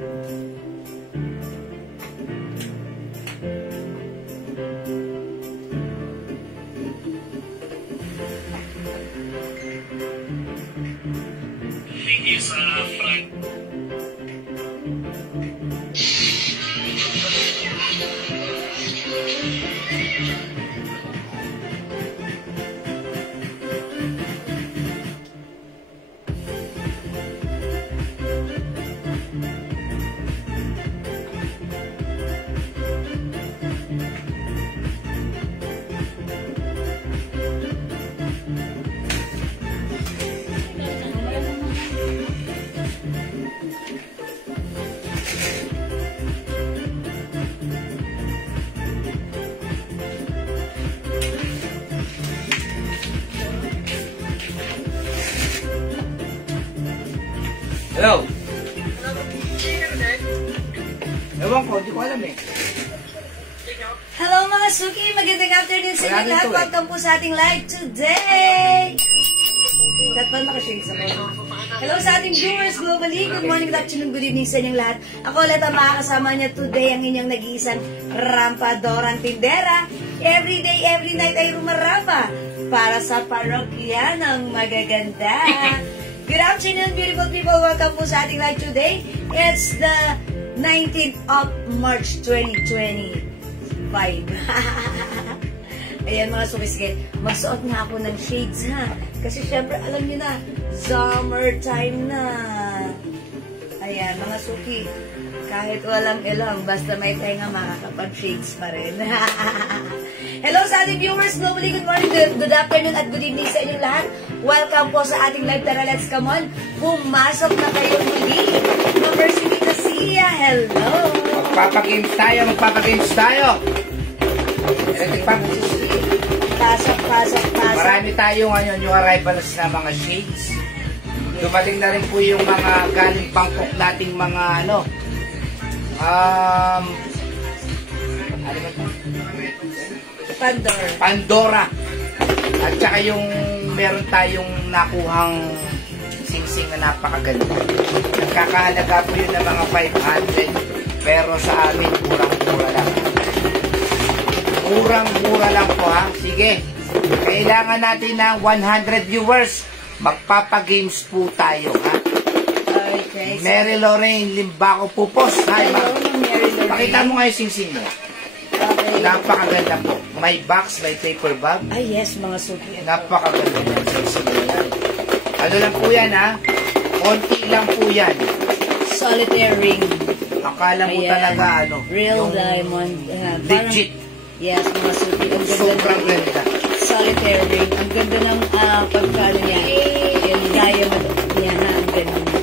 Thank you sa Frank. Hello? Ewan ko, di ko alam eh. Hello mga Suki! Magandang afternoon sa inyo lahat. Welcome po sa ating live today! Dapat nakashake sa mga. Hello sa ating viewers globally. Good morning, good afternoon, good evening sa inyong lahat. Ako ulit ang makakasama niya today, ang inyong nag-iisang Rampadoran Tindera. Every day, every night ay rumarapa para sa parokya ng magaganda. Good afternoon, beautiful people. Welcome po sa ating live today. It's the 19th of March 2025. Ayan mga Suki, magsuot nga ako ng shades ha. Kasi syempre alam niyo na, summertime na. Ayan mga Suki, kahit walang ilang, basta may tenga makakapag-shades pa rin. Hello sa ating viewers globally, good morning, good afternoon at good evening sa inyong lahat. Welcome po sa ating live. Tara, let's come on. Pumasok na kayo muli. Number si Tita Sia, hello. Magpapagames tayo. Electric Pang. Pasok. Marami tayo ngayon yung arrivals na mga shades. Dumating na rin po yung mga galing Bangkok nating mga ano ba ito? Pandora. At saka yung meron tayong nakuhang singsing na napakaganda. Nagkakahalaga po yun ng mga 500, pero sa amin murang-mura lang. Murang-mura lang po ha. Sige, kailangan natin ng 100 viewers. Magpapagames po tayo ha. Okay. Mary Lorraine Limbaco Pupos. Hi, ma'am. Pakita mo nga yung singsing mo. Okay. Napakaganda po. May box, may paper bag. Ay yes, mga Suki. Napakaganda yan. Singsing mo yan. Ano lang po yan ha? Konti lang po yan. Solitaire ring. Akala mo Ayan. talaga ano? Real diamond. Legit. Yes, mga Suki. Ang ganda Sobrang ganda. Solitaire ring. Ang ganda ng pagkano niya. Yung diamond niya na. Ang ganda niya.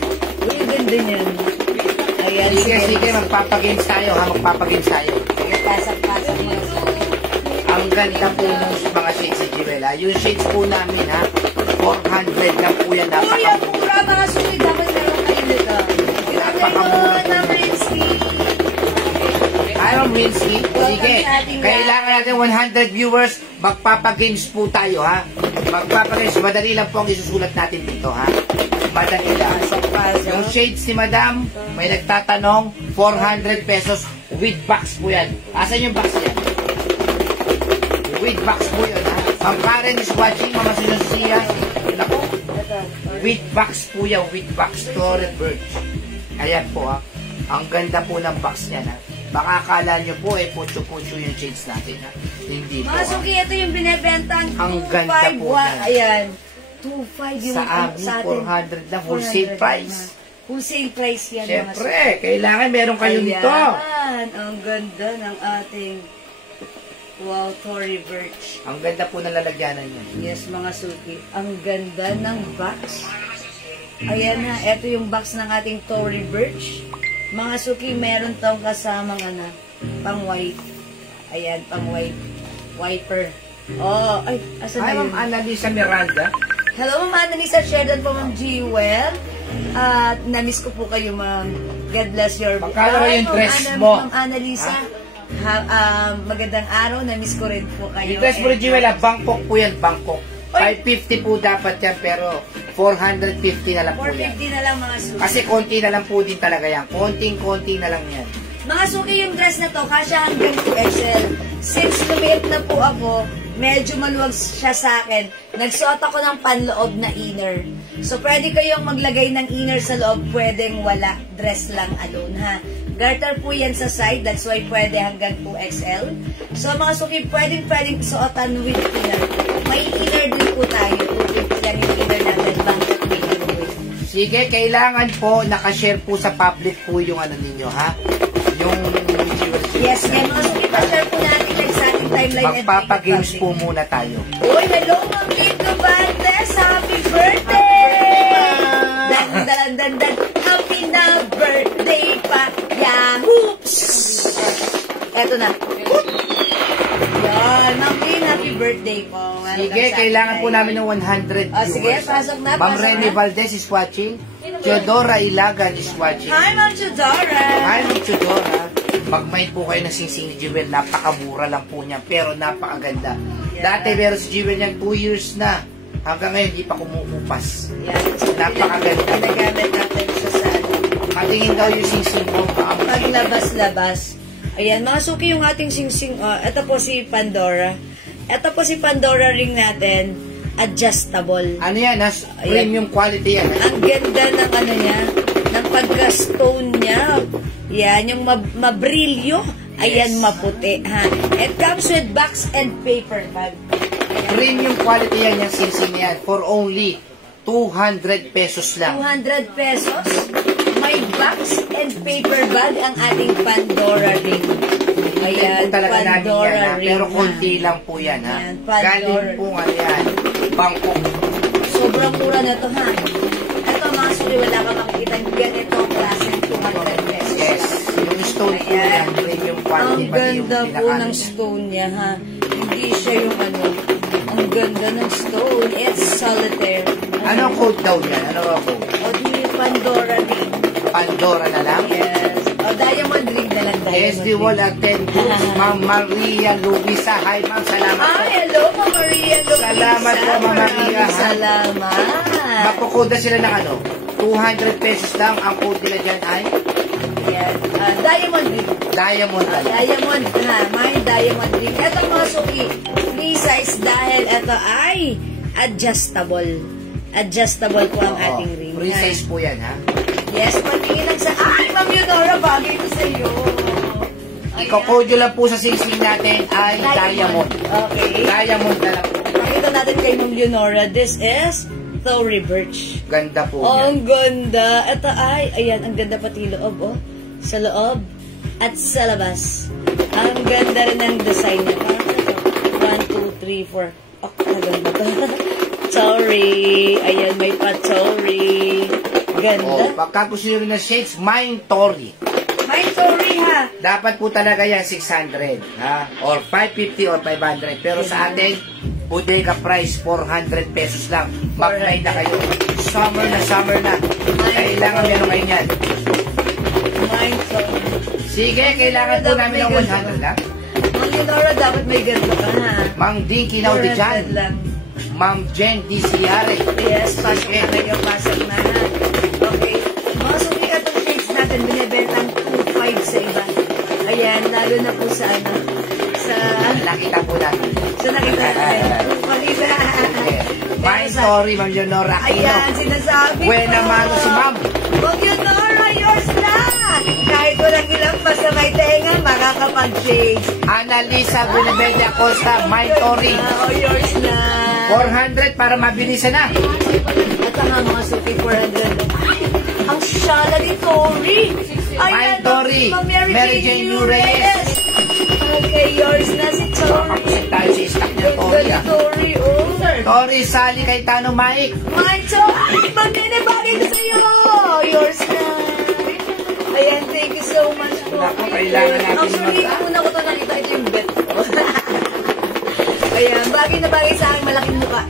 Uy, ang ganda niya. Ayan. Sige, magpapagames tayo ha. Magpapagames tayo. Pasak-pasak mga Suki. Ang ganda po ng mga shades si Jewela. Yung shades po namin ha, 400 lang po yan. Uy, ang mura mga Suki. Dapat meron kayo nito. Napakamura po. Ng Ritzy. Iron Wincy. Sige, kailangan natin 100 viewers. Magpapagames po tayo ha. Magpapagames. Madali lang po ang isusulat natin dito ha. Madali lang. Yung shades ni Madam, may nagtatanong, 400 pesos with box po yan. Asan yung box yan? With box po yun ha. Ang Karen is watching, Mama Sinusia. Ako, with box po yan. With box Torred Birch. Ayan po ha. Ang ganda po ng box yan ha. Baka akala nyo po pucho-pucho yung shades natin ha. Hindi po. Mga Suki, ito yung binibentang Ang ganda po yan. Ayan. 2.5 yung sa amin, 400 lang. Wholesale price. Wholesale price yan. Siyempre, kailangan meron kayo nito. Ayan. Ang ganda ng ating Tory Birch. Ang ganda po ng lalagyanan niya. Yes, mga Suki. Ang ganda ng box. Ayan na. Ito yung box ng ating Tory Birch. Mga Suki, meron tong kasamang pang white. Ayan, pang white. Wiper. Oh, ay, asan na yun? Ma'am Annalisa Miranda. Hello, Ma'am Annalisa. Share po, Ma'am Jewel. At na-miss ko po kayo, Ma'am. God bless your... Magkano ba yung dress mo? Ma'am Annalisa. Magandang araw. Na-miss ko rin po kayo. Yung dress mo rin, Jewel, Bangkok po yan, Bangkok. 550 po dapat yan, pero 450 na lang po yan. 450 na lang mga suki. Kasi konti na lang po din talaga yan. Konting-konti na lang yan. Mga suki, yung dress na to, kasya hanggang 2XL. Since lumiit na po ako, medyo maluwag siya sa akin. Nagsuot ako ng panloob na inner. So, pwede kayong maglagay ng inner sa loob, pwedeng wala. Dress lang alone, ha? Garter po yan sa side, that's why pwede hanggang 2XL. So, mga suki, pwedeng suotan with inner. May inner din po tayo. 250 lang yung inner natin. Bangkat may giveaway. Sige, kailangan po nakashare po sa public po yung ano ninyo, ha? Yung yes, kaya mga suki, pa-share po natin like sa ating timeline. magpapagames po muna tayo. Uy, hello, Ma'am Ito Bantes! Happy birthday! Dan. Happy na birthday pa! Yahoops! Eto na. Yan, Ma'am Lynn, happy birthday po. Sige, kailangan po namin ng 100 viewers. Sige, pasok na. Ma'am Rene Valdez is watching. Theodora Ilagan is watching. Hi, Ma'am Chudora! Hi, Ma'am Theodora. Mag-mind po kayo ng singsing ni Jewel. Napakamura lang po niya, pero napakaganda. Dati, pero si Jewel yan 2 years na. Hanggang ngayon, hindi pa kumukupas. Yan. So, napakaganda. Pinagamit natin siya sa ano. Patingin daw yung singsing mo. Paglabas-labas. Ayan, mga suki yung ating singsing. Ito po si Pandora. Ito po si Pandora ring natin. Adjustable. Ano yan? Premium quality yan. Ang ganda ng ano niya, ng pagka-stone niya. Yan, yung mabrilyo. Ayan, maputi. Ha? It comes with box and paper bag. Premium quality yan yung singsing yan. For only 200 pesos lang. 200 pesos. May box and paper bag ang ating Pandora ring. Ayan, talaga Pandora namin yan, ring. pero konti lang po yan, ha? Ayan, Pandora. Galing po nga yan. Bangkok. Sobrang mura na to, ha? Ito, mga suri, wala ka makikita ganito klase 200 pesos. Yes. Yung stone po yan, premium quality. Ang ganda po ng stone niya, ha? Hindi siya yung ano. Ang ganda ng stone. It's solitaire. Ano code daw yan? Ano raw code? O di Pandora ring. Pandora na lang? Yes. O diamond ring na lang. SD Wall Attendance, Ma'am Maria Luisa. Hi, ma'am. Salamat po. Hello, Ma'am Maria Luisa. Salamat po, Ma'am Maria. Salamat. Mapukoda sila ng ano? 200 pesos lang. Ang code nila dyan ay? Yes. Diamond ring. Diamond. Diamond, ha? May diamond ring. Ito mga suki. Free size dahil ito ay adjustable. Adjustable po ang ating ring. Free size po yan, ha? Yes, patingin lang sa... Ay, Ma'am Eudora, bagay ito sa iyo. Iko-code lang po sa singsing natin ay diamond. Okay. Diamond na lang po. Pakita natin kay Ma'am Leonora. This is Tory Birch. Ganda po Oh, yan. ang ganda. Ito ay, ayan, ang ganda pati loob, oh. Sa loob at sa labas. Ang ganda rin ng design niya. Parang ito. 1, 2, 3, 4. Oh, maganda to. Tory. Ayan, may pa-Tory. Ganda. Oh, pagka gusto nyo rin ng shades, Mine Tory. May Tory, ha? Dapat po talaga yan 600, ha? Or 550 or 500. Pero sa atin, bodega price 400 pesos lang. Mag-buy na kayo. Summer na. Kailangan meron kayo yan. May Tory. Sige, kailangan po namin ng 100 lang. Ma'am Leonora, dapat may ganito ka, ha? Mang Dinky now di 400 dyan. lang. Ma'am Jen D. Ciare. Yes, pasok na kayo, pasok na, ha? Okay. Mga suki atong shades natin, binibentang 2.5 sa iba. Ayan, lalo na po sa ano, sa... Nakita po natin. Sa nakita natin. Malila. Mine Tory, Ma'am Leonora Aquino. Ayan, sinasabi ko. Buena mano si Ma'am. Ma'am Leonora, yours na! Kahit walang ilang pa sa may tenga, makakapag-shades. Annalisa Bunibede Acosta, Mine Tory. Oh, yours na. 400 para mabilisan na. At nga mga suki, 400. Ang shala ni Tory. Mine Tory. Mary Jane New Reyes. Okay, yours na si Tory. Kapusin tayo sa stock niya, Ganda Tory. ni Tory, oh. Tory, Sally, Cayetano, Mike. Mancho, magninibagay ko sa'yo. Yours na. Ayan, thank you so much po. Naku, kailangan natin Actually, una ko ito nakita, ito yung bet ko. Ayan, bagay na bagay sa aking malaking mukha.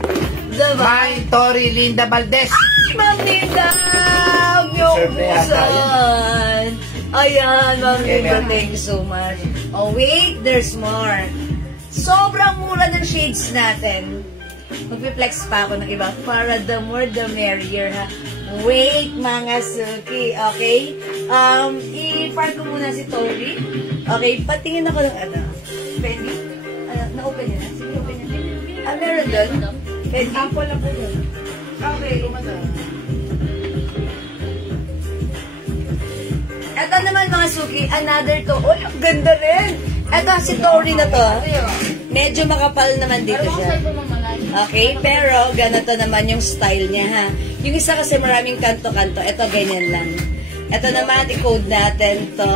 Diba? Mine Tory, Linda Valdez. Ma'am Linda, huwag niyo ubusan. Ayan, Ma'am Linda, thank you so much. Oh, wait, there's more. Sobrang mura ng shades natin. Magpi-flex pa ako ng iba para the more the merrier, ha? Wait, mga suki, okay? I-park ko muna si Tori. Okay, patingin ako ng ano. Fendi? Na-open niya na? Sige, open niya. Meron doon? Fendi? Apple na po yun. Okay. Ito naman mga suki, another to. Uy, ang ganda rin. Ito, si Tori na to. Medyo makapal naman dito siya. Okay, pero ganito naman yung style niya, ha. Yung isa kasi maraming kanto-kanto. Ito, ganyan lang. Ito naman, i-code natin to.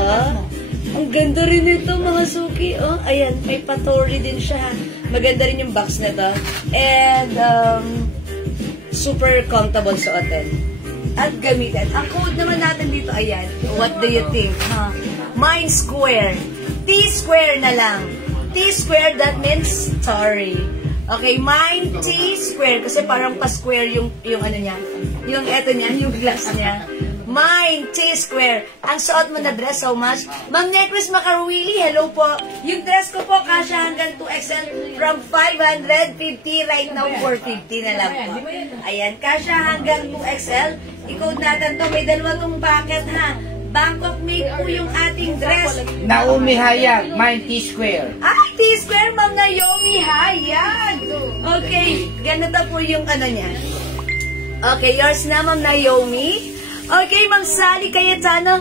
Ang ganda rin ito, mga suki. Oh, ayan, may pa-Tori din siya, ha. Maganda rin yung box na to. And, super comfortable suotin. At gamitin. Ang code naman natin dito, ayan. What do you think? Mind square. T-square na lang. T-square, that means Tori. Okay, mind T-square. Kasi parang pa-square yung ano niya. Yung eto niya, yung glass niya. Mind T-square. Ang suot mo na dress, how much? Ma'am Necris Macaruili, hello po. Yung dress ko po, kasya hanggang 2XL from 550, right now 450 na lang po. Ayan, kasya hanggang 2XL. I-code natin to, may dalawa tong bucket, ha. Bangkok made po yung ating dress. Naomi Hayag, mind T-square. Ay, T-square, Ma'am Naomi Hayag. Okay, ganito po yung ano niya. Okay, yours na, Ma'am Naomi. Okay, Ma'am Sally Cayetano.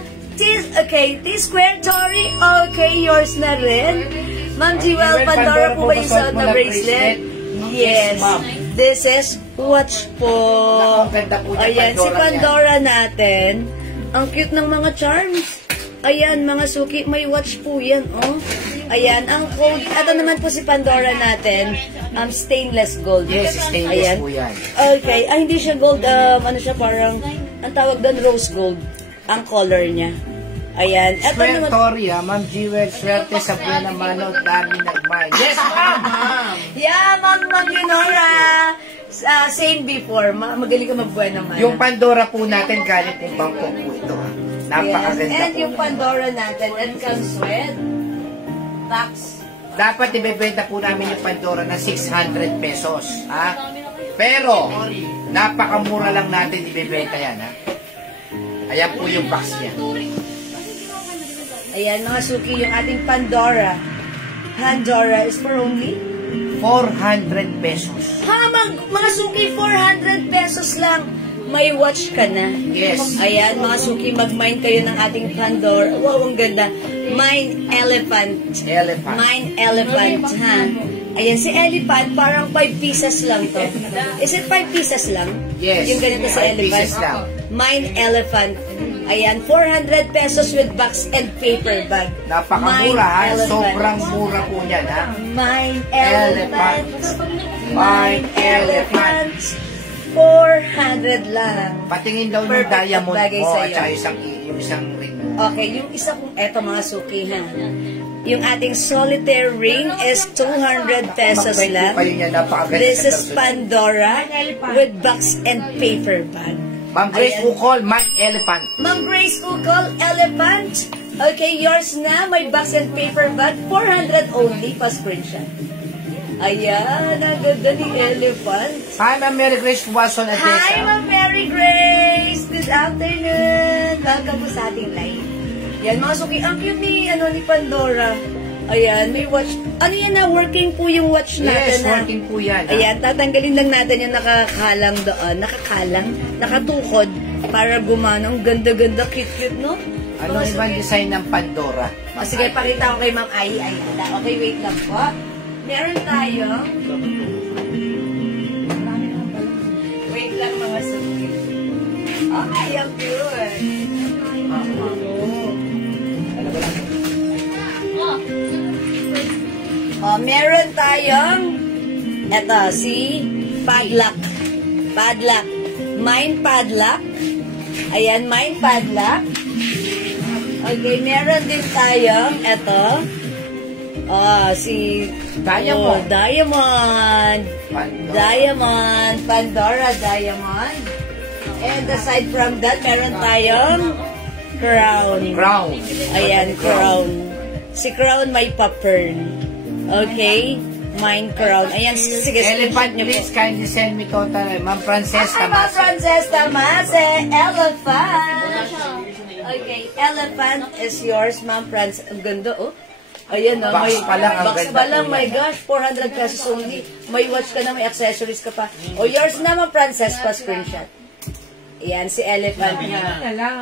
Okay, T-square, Tori. Okay, yours na rin. Ma'am Jewel Pandora po ba yung suot na bracelet? Yes. This is watch po. Ayan, si Pandora natin. Ang cute ng mga charms. Ayan, mga suki, may watch po yan, oh. Ayan, ang code, ito naman po si Pandora natin, stainless gold. Yes, stainless po yan. Okay, hindi siya gold, ano siya, parang, ang tawag doon, rose gold, ang color niya. Ayan. Swerte, Tori, ha? Ma'am Jewel, swerte sa buwan naman, dami nag-mind. Yes, ma'am! Yeah, Ma'am Yunora! Same before, magaling ka magbuhay naman. Yung Pandora po natin, galing kung Bangkok po ito, ha? Napakaganda po. And yung Pandora natin, it comes with box. Dapat ibebenta po namin yung Pandora na 600 pesos, ha? Pero, napakamura lang natin ibebenta yan, ha? Ayan po yung box niya. Ayan, mga suki, yung ating Pandora. Pandora is for only 400 pesos. Ha, mga suki, 400 pesos lang. May watch ka na. Yes. Ayan, mga suki, mag-mine kayo ng ating Pandora. Wow, ang ganda. Mine Elephant. Elephant. Mine Elephant, ha. Ayan, si Elephant, parang 5 pieces lang to. Is it 5 pieces lang? Yes. Yung ganito sa 5 Elephant. pieces lang. Mine Elephant. Ayan, 400 pesos with box and paper bag. Napakamura, ha? Sobrang mura po niyan, ha? Mine Elephant. Mine Elephant. 400 lang. Patingin daw ng Perfect diamond bagay mo sa'yo. at saka yung isang ring. Okay, yung isa kong, eto mga suki, ha. Yung ating solitaire ring is 200 pesos lang. This is Pandora with box and paper bag. Ma'am Grace Ukol, Mine Elephant. Ma'am Grace Ukol, Elephant. Okay, yours na. May box and paper bag. 400 only. Pa-screenshot. Ayan, ang ganda ni Elephant. Hi, Ma'am Mary Grace Watson at Hi, Ma'am Mary Grace. Good afternoon. Welcome po sa ating live. Yan, mga suki. Ang cute ni Pandora. Ayan, may watch. Ano yan na? Working po yung watch natin. Yes, working po yan. Ayan, tatanggalin lang natin yung nakakalang doon. Nakatukod para gumana. Ang ganda-ganda, cute-cute, no? Ano ibang design ng Pandora? Sige, pakita ko kay Ma'am Ai Ayala. Okay, wait lang po. Meron tayo. Wait lang mga suki. Okay, ang cute. Meron tayong eto, si padlock. Padlock. Mine padlock. Ayan, mine padlock. Okay, meron din tayong eto. Si Diamond. Diamond. Pandora. Diamond. Pandora Diamond. And aside from that, meron tayong crown. Crown. Ayan, crown. Si crown may pa-pearl. Okay? Mine Crown. Ayan, sige, Elephant, niyo po. please kindly send me total. Ma'am Frances Hi, Ma'am Tamase. Frances Tamase. Elephant. Okay, elephant is yours, Ma'am Frances. Ang ganda, oh. Ayan, oh. Box pa lang, ang box ganda pa lang, po my yan. gosh, 400 pesos only. May watch ka na, may accessories ka pa. O, yours na, Ma'am Frances, pa screenshot. Ayan, si Elephant niya.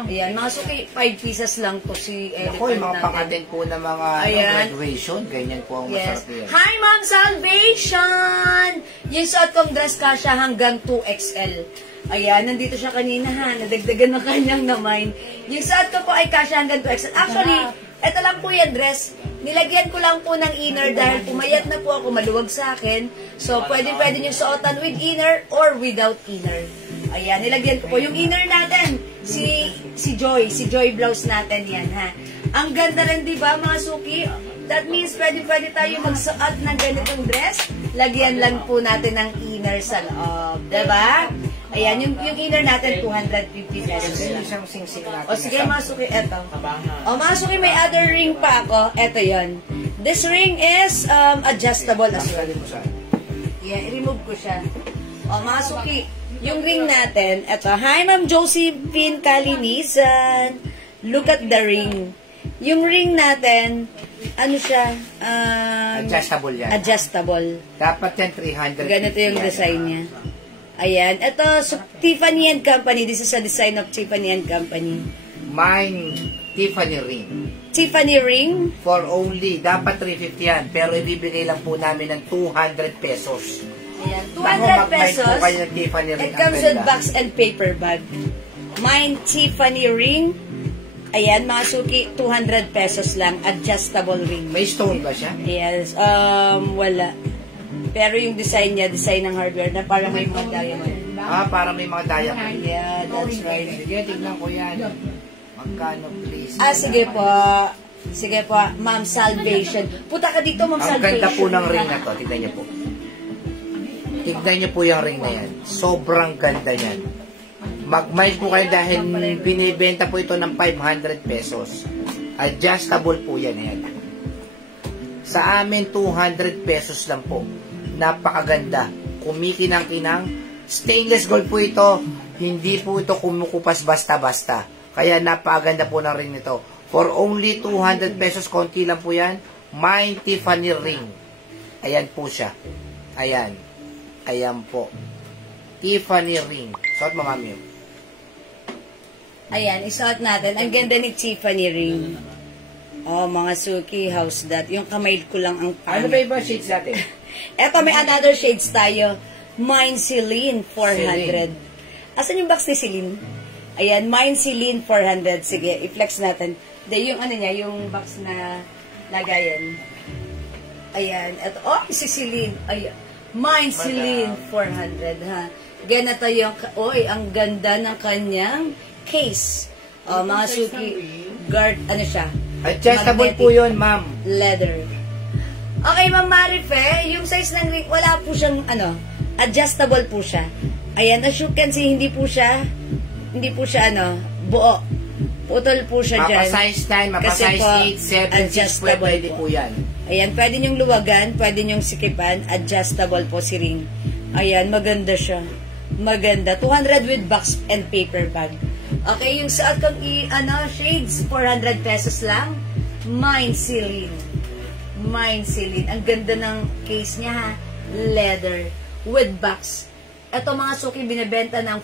Ayan, mga suki, 5 pieces lang to si Elephant Ako, yung mga natin. pang-attend po ng mga Ayan. graduation, ganyan po ang Yes. masarap yan. Hi, Ma'am Salvation! Yung suot kong dress kasha hanggang 2XL. Ayan, nandito siya kanina ha. Nadagdagan na kanyang naman. Yung suot ko po ay kasha hanggang 2XL. Actually, ito lang po yung dress. Nilagyan ko lang po ng inner dahil pumayat na po ako, maluwag sa akin. So, pwede nyo suotan with inner or without inner. Ayan, nilagyan ko po. Yung inner natin, si Joy blouse natin yan, ha. Ang ganda rin, di ba, mga suki? That means, pwede tayo magsuot ng ganitong dress. Lagyan lang po natin ng inner sa loob, di ba? Ayan, yung inner natin, 250 pesos lang. Isang sing-sing natin. O sige, mga suki, eto. O mga suki, may other ring pa ako. Eto yon. This ring is adjustable as well. Yeah, i-remove ko siya. O mga suki, yung ring natin, eto. Hi, Ma'am Josephine Kalinisan. Look at the ring. Yung ring natin, ano siya? Adjustable yan. Adjustable. Dapat yan 300. Ganito yung design niya. Ayan. Ito, so, Tiffany & Company. This is a design of Tiffany & Company. Mine, Tiffany ring. Tiffany ring. For only, dapat 350 yan. Pero ibibigay lang po namin ng 200 pesos. Ayan. Naku, 200 mag-mind pesos. po kayo ng Tiffany ring. It comes Ang with ganda. box and paper bag. Mine, Tiffany ring. Ayan, mga suki, 200 pesos lang. Adjustable ring. May stone ba siya? Yes. Wala. Pero yung design niya, design ng hardware na parang may mga diamond. Para may mga diamond. Yeah, that's right. Sige, tignan ko yan. Magkano, please? Sige po. Sige po, Ma'am Salvation. Puta ka dito, Ma'am Ang Salvation. ganda po ng ring na to. Tignan niyo po. Tignan niyo po yung ring na yan. Sobrang ganda niyan. Mag-mind po kayo dahil binibenta po ito ng 500 pesos. Adjustable po yan. Yan. Sa amin, 200 pesos lang po. Napakaganda. Kumikinang-kinang. Stainless gold po ito. Hindi po ito kumukupas basta-basta. Kaya napakaganda po ng ring nito. For only 200 pesos, konti lang po yan. Mine Tiffany ring. Ayan po siya. Ayan. Ayan po. Tiffany ring. Suot mo, mami. Ayan, isuot natin. Ang ganda ni Tiffany ring. Oh, mga suki, how's that? Yung kamay ko lang ang Ano ba iba shades natin? Eto, may another shades tayo. Mine Celine, 400. Asan yung box ni Celine? Ayan, Mine Celine, 400. Sige, i-flex natin. Yung ano niya, yung box na lagayan. Ayan, eto. Oh, si Celine. Ayan. Mine Celine, 400, ha? Ganito yung, oy, ang ganda ng kanyang case. Oh, mga suki, guard, ano siya? Adjustable Magnetic po yun, ma'am. leather. Okay, Ma'am Marife, yung size ng ring, wala po siyang, adjustable po siya. Ayan, as you can see, hindi po siya, buo. Putol po siya dyan. Mapa-size 9, mapa-size 8, 7, 6, pwede po yan. Ayan, pwede nyong luwagan, pwede nyong sikipan, adjustable po si ring. Ayan, maganda siya. Maganda. 200 with box and paper bag. Okay, yung sa kang shades, 400 pesos lang. Mine Celine. Mine Celine. Ang ganda ng case niya, ha? Leather. With box. Ito mga suki, binibenta ng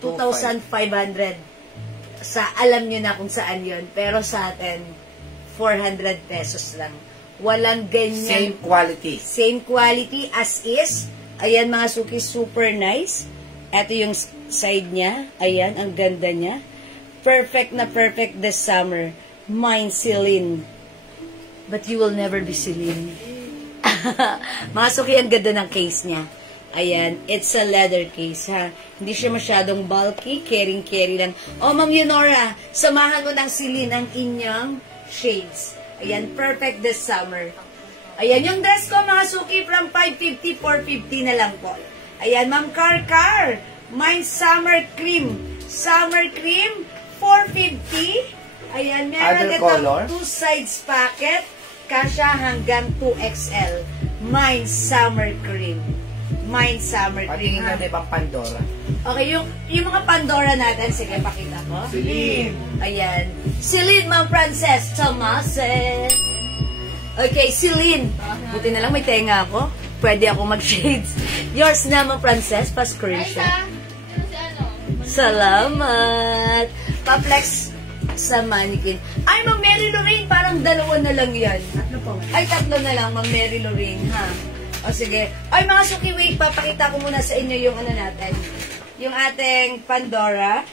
2,500. Sa, alam nyo na kung saan yon. Pero sa atin, 400 pesos lang. Walang ganyan. Same quality. Same quality as is. Ayan mga suki, super nice. Ito yung side niya. Ayan, ang ganda niya. Perfect na perfect this summer. Mine Celine. But you will never be Celine. Mga suki, ang ganda ng case niya. Ayan, it's a leather case, ha. Hindi siya masyadong bulky, caring-carry lang. Oh, Ma'am Yunora, samahan mo ng Celine ang inyong shades. Ayan, perfect this summer. Ayan, yung dress ko, mga suki, from 550, 450 na lang po. Ayan, Ma'am Car, Mine Summer Cream. Summer Cream, 450. Ayan, meron Other itong color? 2 sides packet. Kasya hanggang 2XL. Mine Summer Cream. Mine Summer Cream. Patingin natin ibang Pandora. Okay, yung mga Pandora natin, sige, pakita ko. Celine. Ayan. Celine, Ma'am Frances Tomase. Okay, Celine. Buti na lang may tenga ako. Pwede ako mag-shades. Yours na, Ma'am Frances. Pa-screenshot. Salamat. Pa-flex sa mannequin. Ay, Ma'am Mary Lorraine, parang dalawa na lang yan. Ay, tatlo na lang, Ma'am Mary Lorraine, ha? O, sige. Ay, mga suki, wait, papakita ko muna sa inyo yung ano natin. Yung ating Pandora.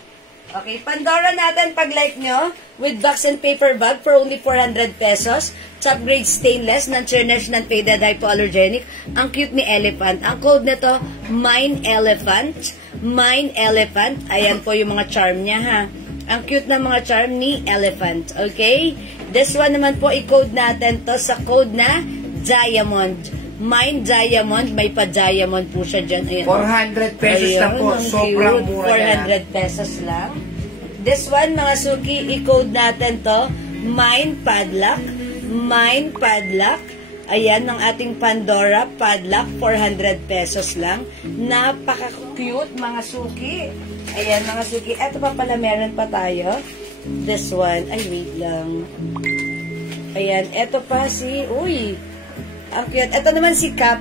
Okay, Pandora natin, pag-like nyo, with box and paper bag for only 400 pesos. Top grade stainless, non-tarnish, non-faded, hypoallergenic. Ang cute ni Elephant. Ang code nito, Mine Elephant. Mine Elephant. Ayan po yung mga charm niya, ha? Ang cute na mga charm ni Elephant. Okay? This one naman po, i-code natin to sa code na Diamond. Mine Diamond. May pa-diamond po siya dyan. Ayan. 400 pesos lang po. Sobrang cute. mura na. 400 pesos lang. This one, mga suki, i-code natin to. Mine Padlock. Mine Padlock. Ayan, ng ating Pandora Padlock. 400 pesos lang. Napaka-cute, mga suki. Ayan, mga suki. Eto pa pala, meron pa tayo. This one. Ay, wait lang. Ayan, eto pa si... Uy! Ang cute. Ito naman si Cup.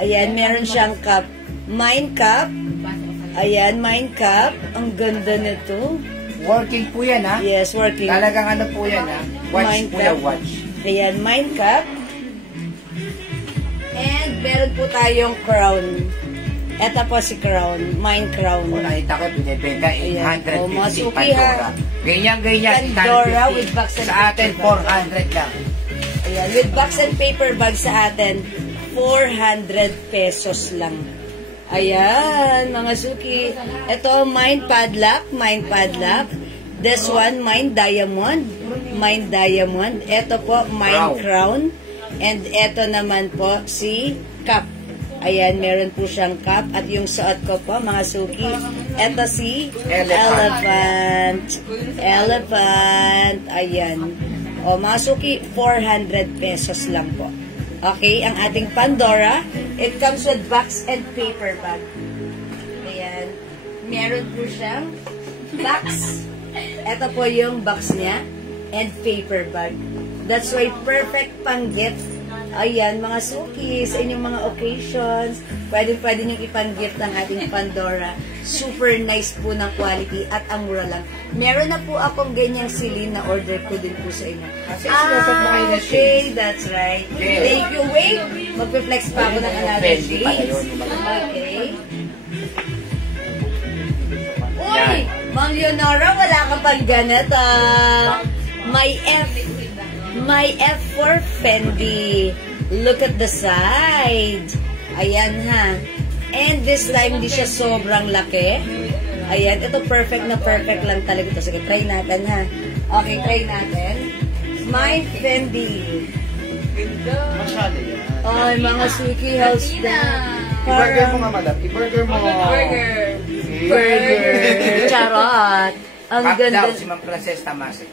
Ayan, meron siyang cup. Mine Cup. Ayan, Mine Cup. Ang ganda nito. Working po yan, ha? Yes, working. Talagang ano po yan, ha? Watch Mine po yan, Cup. watch. Ayan, Mine Cup. And meron po tayong crown. Ito po si crown. Mine crown. Kung nakita ko, binibenta Ayan. 850 Masuki, Pandora. ha? Ganyan, Pandora with box and sa atin, paper bag. 400 lang. Ayan, with box and paper bag sa atin, 400 pesos lang. Ayan, mga suki. Ito, Mine Padlock. Mine Padlock. This one, Mine Diamond. Mine Diamond. Ito po, Mine Crown. And ito naman po, si Cup. Ayan, meron po siyang cup. At yung suot ko po, mga suki, ito si Elephant. Elephant. Ayan. O, mga suki, 400 pesos lang po. Okay, ang ating Pandora, it comes with box and paper bag. Ayan. Meron po siyang box. Ito po yung box niya and paper bag. That's why perfect pang gift. Ayan, mga suki, sa inyong mga occasions, pwede nyo ipang-gift ang ating Pandora. Super nice po ng quality at ang mura lang. Meron na po akong ganyang Celine na order ko din po sa inyo. Okay, that's right. Thank you. Wait, magpe-flex pa ako ng another shades. Okay. Uy, Ma'am Leonora, wala ka pang ganito. My F for Fendi. Look at the side. Ayan, ha. And this time, hindi siya sobrang laki. Ayan, ito perfect na perfect lang talaga ito. Sige, try natin, ha. Okay, try natin. My Fendi. Masyado yan. Ay, mga suki house na. I-burger mo nga, madam. I-burger mo. Burger. Charot. Ang Cup ganda. daw si Ma'am Frances Tomase.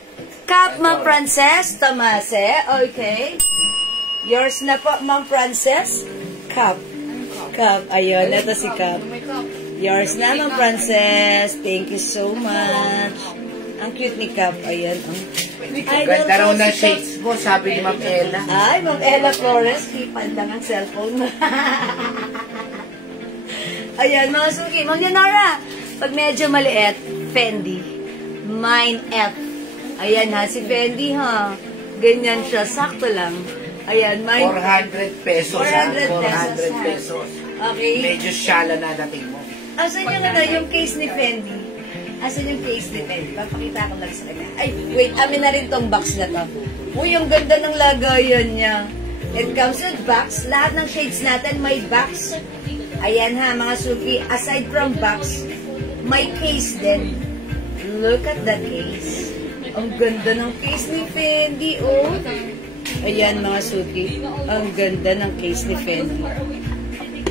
Cup, Ma'am Frances Tomase. Okay. Yours na po, Ma'am Frances. Cup. Cup. Ayun, ito si Cup. Yours na, Ma'am Frances. Thank you so much. Ang cute ni Cup. Ayun. Ganda raw na shades mo, sabi ni Ma'am Ella. Ay, Ma'am Ella Flores. Kipan lang ang cellphone. Ayan, mga suki. Ma'am Leonora, pag medyo maliit, Fendi. Mine F. Ayan ha, si Fendi ha. Ganyan siya, sakto lang. Ayan, mine. 400 pesos. 400 pesos. Okay. Medyo shala na dating mo. Asan yung case ni Fendi? Asan yung case ni Fendi? Papakita ko lang sa kanya. Ay, wait, amin na rin tong box na to. Uy, ang ganda ng lagayan niya. It comes with box. Lahat ng shades natin may box. Ayan ha, mga suki. Aside from box, may case din. Look at the case. Ang ganda ng case ni Fendi, oh. Ayan, mga suki. Ang ganda ng case ni Fendi.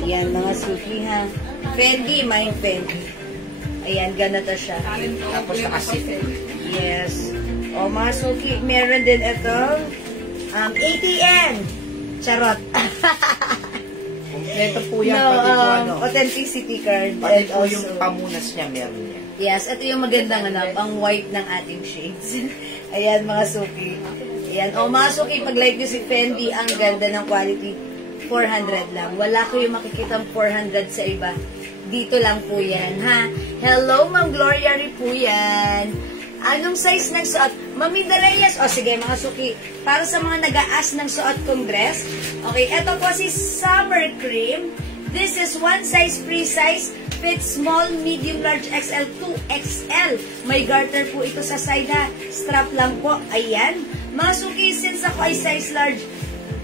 Ayan, mga suki, ha. Fendi, my Fendi. Ayan, ganito siya. Tapos nakasip. Yes. O, mga suki, meron din ito. ATM. Charot. Kompleto po yan, No, pati po ano. authenticity card. Pati And po yung also, pamunas niya, meron niya. yes, ito yung magandang pang white ng ating shades. Ayan, mga suki. Ayan, mga suki, pag-like nyo si Fendi, ang ganda ng quality. 400 lang. Wala ko yung makikitang 400 sa iba. Dito lang po yan, ha? Hello, Ma'am Gloria rin po yan. Anong size ng suot? Mami Reyes. O, sige, mga suki. Para sa mga nag-aas ng suot kong dress. Okay, ito po si Summer Cream. This is one size, free size. Fits small, medium, large, XL, 2XL. May garter po ito sa side, ha? Strap lang po. Ayan. Mga suki, since ako ay size large,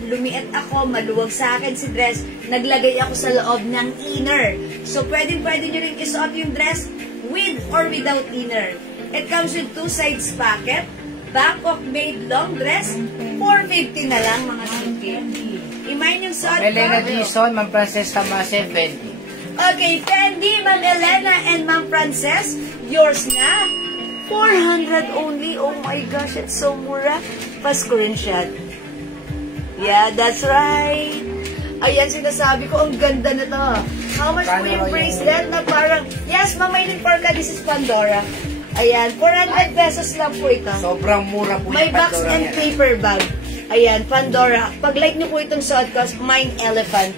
lumiit ako, maluwag sa akin si dress, naglagay ako sa loob ng inner. So, pwede nyo rin isuot yung dress with or without inner. It comes with 2 sides pocket, Bangkok made long dress, 450 na lang mga suki. Imayin yung suot ko. Elena Dizon, Ma'am Frances Tamase, Fendi. Okay, Fendi, Ma'am Elena, and Ma'am Frances, yours na. 400 only. Oh my gosh, it's so mura. Pa-screenshot. Yeah, that's right. Ayan, sinasabi ko, ang ganda na to. How much po yung bracelet na parang, yes, Mamaylin Porca, this is Pandora. Ayan, 400 pesos lang po ito. Sobrang mura po May yung box Pandora and yan. paper bag. Ayan, Pandora. Pag like nyo po itong suot ko, Mine Elephant.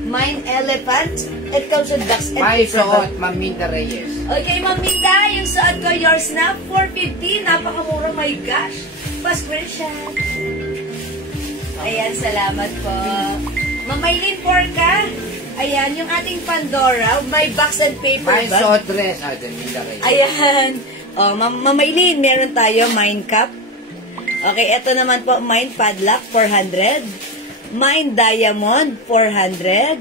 Mine Elephant. It comes with box and May paper bag. suot, Ma'am Minda Reyes. Okay, Ma'am Minda, yung suot ko, yours na, 450. Napakamura, my gosh. Pa-screenshot. Ayan, salamat po. Mamaylin Porca. Ayan, yung ating Pandora, may box and paper May bag. suot dress, Minda Reyes. Ayan. Oh, Mamaylin, meron tayo Mine Cup. Okay, ito naman po, Mine Padlock, 400. Mine Diamond, 400.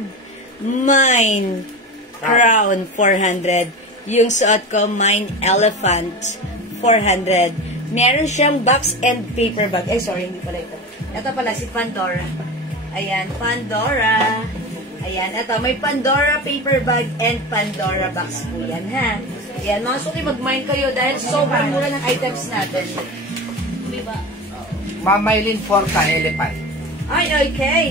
Mine Crown, 400. Yung suot ko, Mine Elephant, 400. Meron siyang box and paper bag. Ay, sorry, hindi pala ito. Ito pala si Pandora. Ayan, Pandora. Ayan, ito, may Pandora paper bag and Pandora box po yan, ha? Ayan, mga suki, mag-mine kayo dahil sobrang mura ng items natin. Mamaylin Porca, Elephant. Ay, okay.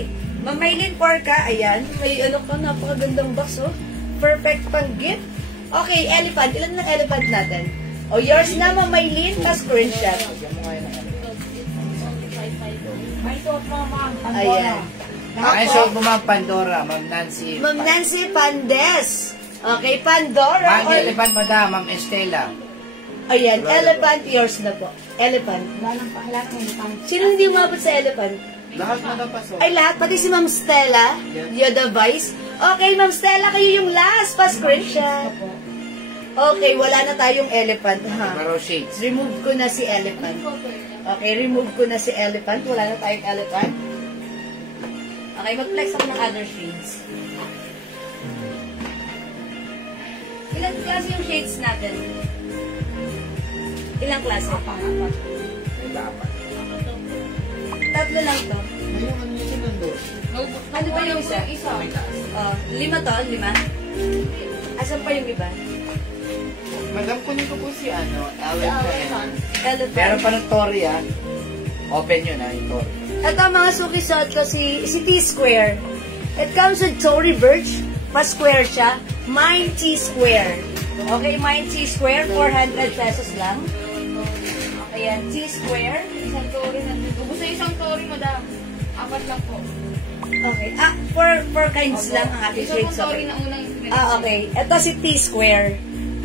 Mamaylin Porca, ayan. May ano ka, napakagandang box, oh. Perfect pang gift. Okay, elephant. Ilan ng elephant natin? Oh, yours na, Mamaylin. Pa-screenshot. Ayan. May suot mo, Ma'am Pandora, Ma'am Nancy. Ma'am Nancy Pandes. Okay, Pandora. Ma'am Elephant, Madam, Ma'am Estela. Ayan, elephant, yours na po. Elephant. Sino hindi umabot sa elephant? Lahat na napasok. Ay, lahat. Pati si Ma'am Stella. You're the vice. Okay, Ma'am Stella, kayo yung last. Pa-screenshot. Okay, wala na tayong elephant, ha? Pero shades. Remove ko na si elephant. Okay, remove ko na si elephant. Wala na tayong elephant. Okay, mag-flex ako ng other shades. Ilang klase yung shades natin? Ilang klase? May dapat. Tatlo lang to. Ano ba yung isa? Lima to? Lima? Asan pa yung iba? Madam, kunin ko po si Elephant. Elephant. Meron pa ng Tory, ha? Open yun, ha, yung Tory. Ito mga suki-suot ko si T-Square. It comes with Tory Birch. Pa-square siya. Mine T-Square. Okay, Mine T-Square. 400 pesos lang. Ayan, T-Square. Isang tori nandito. Gusto isang tori, madam. 4 lang po. Okay. Four kinds lang ang ating Isang shades. tori Okay. na unang Okay. Ito si T-Square.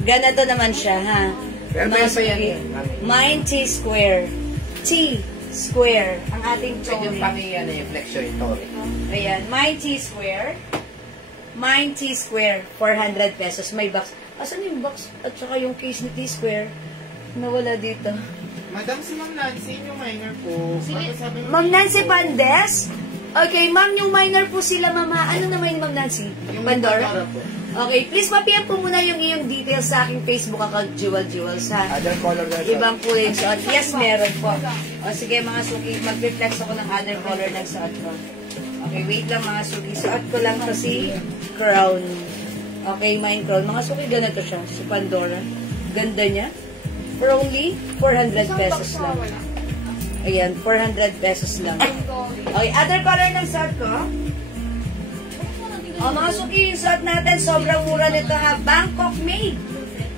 Ganito naman siya, ha? Pero Mga meron pa yan, suki. Mami. Mine T-Square. T-Square. Ang ating Pwede yung Tory. pangiyan na yung flexion, yung Tory. Ayan, Mine T-Square. Mine T-Square, 400 pesos. May box. Asan yung box? At saka yung case ni T-Square. Nawala dito. Madam, si Ma'am Nancy, yung minor po. Sabi Ma'am Nancy Pandes? Okay, ma'am, yung minor po sila, mama. Ano naman yung Ma'am Nancy? yung Pandora? po. Okay, please mapiyap po muna yung iyong details sa aking Facebook account, Jewels, ha? Other color na Ibang kulay yung suot. Yes, meron po. O sige, mga suki, mag-reflex ako ng other color ng suot ko. Okay, wait lang mga suki. Suot ko lang to si Crown. Okay, Mine Crown. Mga suki, ganito siya. Si Pandora. Ganda niya. For only 400 pesos lang. Ayan, 400 pesos lang. Okay, other color ng suot ko. O, mga suki, yung suot natin, sobrang mura nito ha. Bangkok made.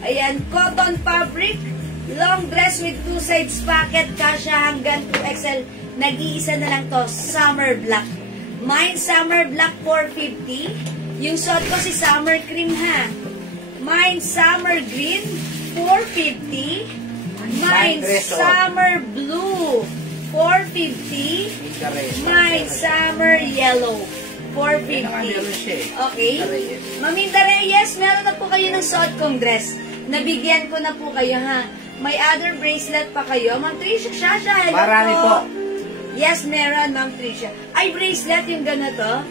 Ayan, cotton fabric. Long dress with 2 sides pocket. Kasha hanggang 2XL. Nag-iisa na lang to. Summer black. Mine summer black 450. Yung suot ko si summer cream ha. Mine summer green 450. Mine summer blue 450. Mine summer yellow 450. Okay. Maminda Reyes, meron na po kayo ng suot kong dress. Nabigyan ko na po kayo ha. May other bracelet pa kayo. Ma'am Tricia, Shasha, hello Marami po. Yes, meron, Ma'am Tricia. Ay, bracelet yung ganito.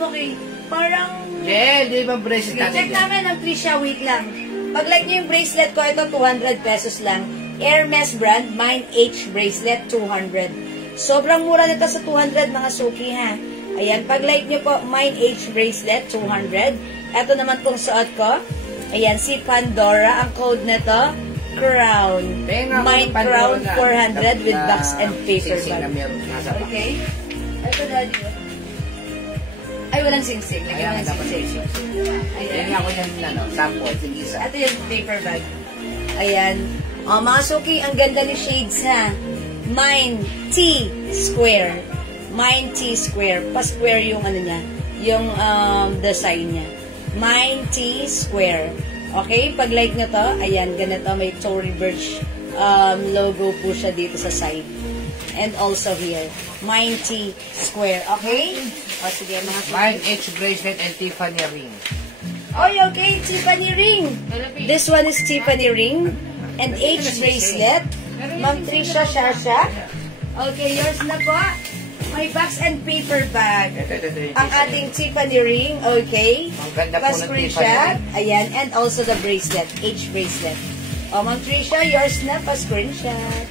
Okay. Parang... Yeah, di ba bracelet natin? Check namin, Ma'am Tricia. Wait lang. Pag like nyo yung bracelet ko, ito 200 pesos lang. Hermes brand, Mine H bracelet, 200. Sobrang mura nito sa 200, mga suki, ha. Ayan, pag like nyo po, Mine H bracelet, 200. Ito naman pong suot ko. Ayan, si Pandora. Ang code nito, Crown. Mine Crown 400 with box and paper bag. Okay? Ito, Daddy. Ay, walang sing-sing. Ayan, dapat sing-sing. Ayan ako yung sample, tig-isa. Ito yung paper bag. Ayan. O, mga suki, ang ganda ni shades, ha. Mine T square. Mine T square. Pa-square yung ano niya. Yung design niya. Mine T square. Okay? Pag like nyo to, ayan, ganito. May Tory Burch logo po siya dito sa side. And also here. Mine T square. Okay? O, sige, mga suki. Mine H bracelet and Tiffany ring. Oy, okay, Tiffany ring. This one is Tiffany ring. And H bracelet. Ma'am Tricia, Shasha. Okay, yours na po. May box and paper bag. Ang ating Tiffany ring, okay. Ang ganda po ng Pa-screenshot. Ayan, and also the bracelet, H bracelet. O, Ma'am Tricia, yours na, pa-screenshot.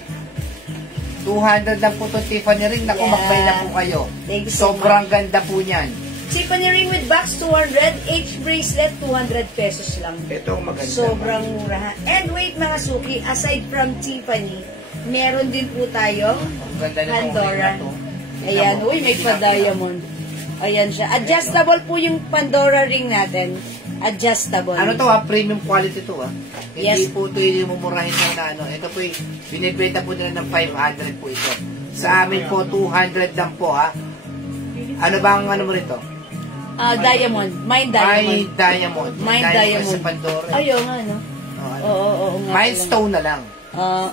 200 lang po itong Tiffany ring. Naku, Yeah. magbay na po kayo. Thank you so Sobrang ganda po niyan. Tiffany ring with box, 200. H bracelet, 200 pesos lang. Ito ang maganda. Sobrang mura ha. And wait mga suki, aside from Tiffany, meron din po tayo Ang ganda na Pandora. Ayan, uy, may pa-diamond. Ayan siya. Adjustable po yung Pandora ring natin. Adjustable. Ano to ha? Premium quality to ha? Hindi Yes. po ito yung mumurahin na ano. Ito po yung binibenta po nila ng 500 po ito. Sa amin po, 200 lang po ha. Ano ba ang ano mo rito? Diamond. Mine diamond. Mine diamond. Mine diamond. Sa Pandora. Ayaw nga, no? Oo, nga. Mine stone na lang.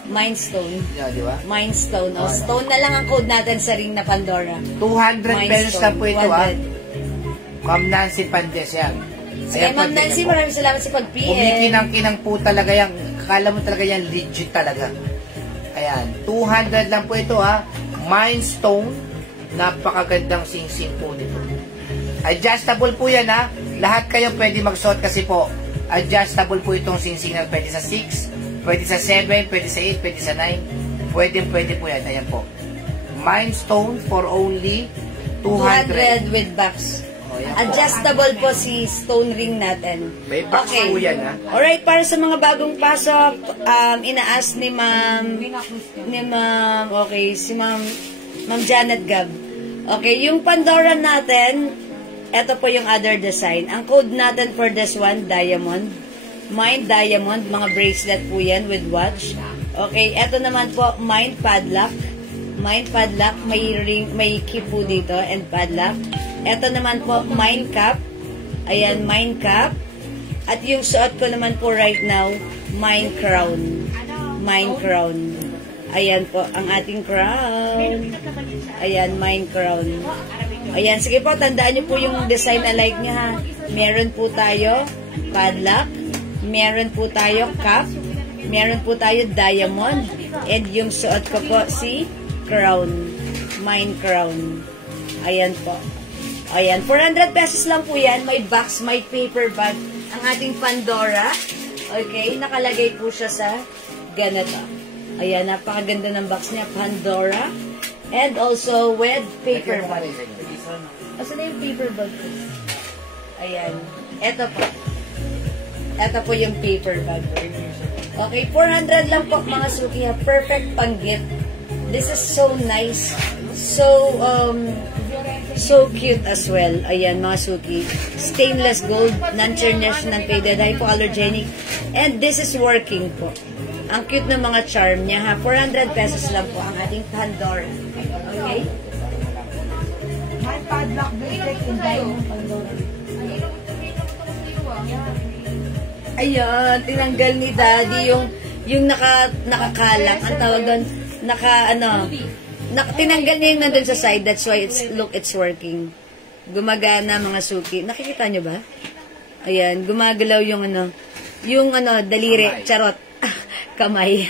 Mine stone. Yeah, di ba? Mine stone. Oh, stone na lang ang code natin sa ring na Pandora. 200 Mine pesos stone. lang po ito ha. 200. Ma'am Nancy Pandes yan. Sige, Ma'am Nancy, maraming salamat sa pag-PM. Kumikinang-kinang po talaga yan. Akala mo talaga yan legit talaga. Ayan. 200 lang po ito ha. Mine stone. Napakagandang sing-sing po nito. Adjustable po yan ha. Lahat kayo pwede magsuot kasi po. Adjustable po itong sing-sing na pwede sa 6, pwede sa 7, pwede sa 8, pwede sa 9. Pwede po yan. Ayan po. Mine stone for only 200. 200 with box. Oh, yan po. Adjustable po si stone ring natin. May box po yan ha. Alright, para sa mga bagong pasok, ina-ask ni Ma'am, okay, si Ma'am Janet Gab. Okay, yung Pandora natin, eto po yung other design. Ang code natin for this one, diamond. Mine diamond, mga bracelet po yan with watch. Okay, eto naman po, mine padlock. Mine padlock, may ring, may key po dito and padlock. Eto naman po, mine cap. Ayan, mine cap. At yung suot ko naman po right now, mine crown. Mine crown. Ayan po, ang ating crown. Ayan, mine crown. Ayan, sige po, tandaan nyo po yung design na like nyo ha. Meron po tayo padlock. Meron po tayo cap. Meron po tayo diamond. And yung suot ko po si crown. Mine crown. Ayan po. Ayan, 400 pesos lang po yan. May box, may paper bag. Ang ating Pandora. Okay, nakalagay po siya sa ganito. Ayan, napakaganda ng box niya. Pandora. And also with paper bag. Asa na yung paper bag ko? Ayan. Ito po. Ito po yung paper bag. Okay, 400 lang po mga suki ha. Perfect pang gift. This is so nice. So, so cute as well. Ayan, mga suki. Stainless gold, non-tarnished, non-faded, hypoallergenic. And this is working po. Ang cute ng mga charm niya, ha. 400 pesos lang po ang ating Pandora. Okay? My padlock bracelet in diamond Pandora. Ayan, tinanggal ni Daddy yung nakakalak. Ang tawag doon, tinanggal niya yung nandun sa side. That's why it's working. Gumagana mga suki. Nakikita nyo ba? Ayan, gumagalaw yung daliri. Charot. Kamay.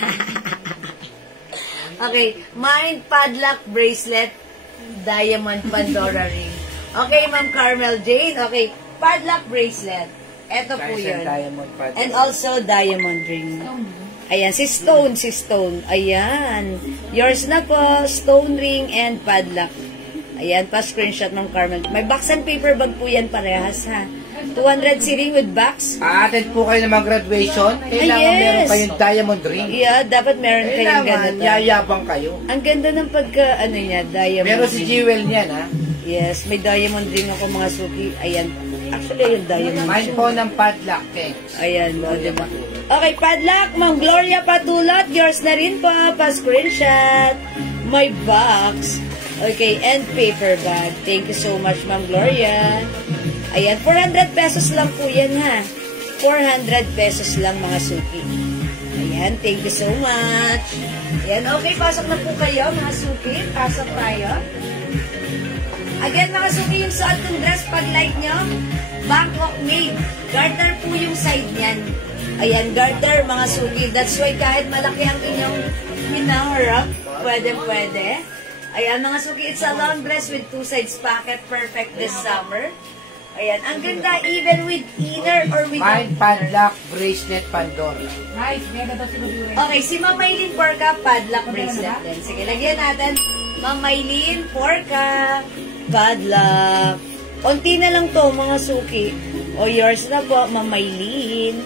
Okay, mine padlock bracelet, diamond Pandora ring. Okay, Ma'am Carmel Jane. Okay, padlock bracelet. Ito po yun. And also diamond ring. Ayan, si Stone. Ayan. Yours na po, stone ring and padlock. Ayan, pa-screenshot ng Carmel. May box and paper bag po yan parehas, ha. 200 si ring with box. Aatin po kayo ng mga graduation. Kailangan meron kayong diamond ring. Yeah, dapat meron kayong ganito. Yayabang kayo. Ang ganda ng niya, diamond Meron si ring. Jewel niyan, ha? Yes, may diamond ring ako mga suki. Ayan. Actually, yung diamond. Mine po ng padlock, thanks. Ayan, o, diba? Okay, padlock, Ma'am Gloria Patulot. Yours na rin po, pa-screenshot. My box. Okay, and paper bag. Thank you so much, Ma'am Gloria. Ayan, 400 pesos lang po yan, ha. 400 pesos lang, mga suki. Ayan, thank you so much. Ayan, okay, pasok na po kayo, mga suki. Pasok tayo. Again, mga suki, yung suot ng dress, pag like nyo, Bangkok made. Garter po yung side niyan. Ayan, garter, mga suki. That's why kahit malaki ang inyong hinaharap, pwede. Ayan, mga suki, it's a long dress with 2 sides pocket. Perfect this summer. Ayan, ang ganda even with inner or with... Mine padlock bracelet Pandora. Nice, mega daw sinubure. Okay, si Ma'am Maylin Porca, padlock bracelet din. Sige, lagyan natin. Ma'am Maylin Porca, padlock. Unti na lang to, mga suki. O, yours na po, Ma'am Maylin.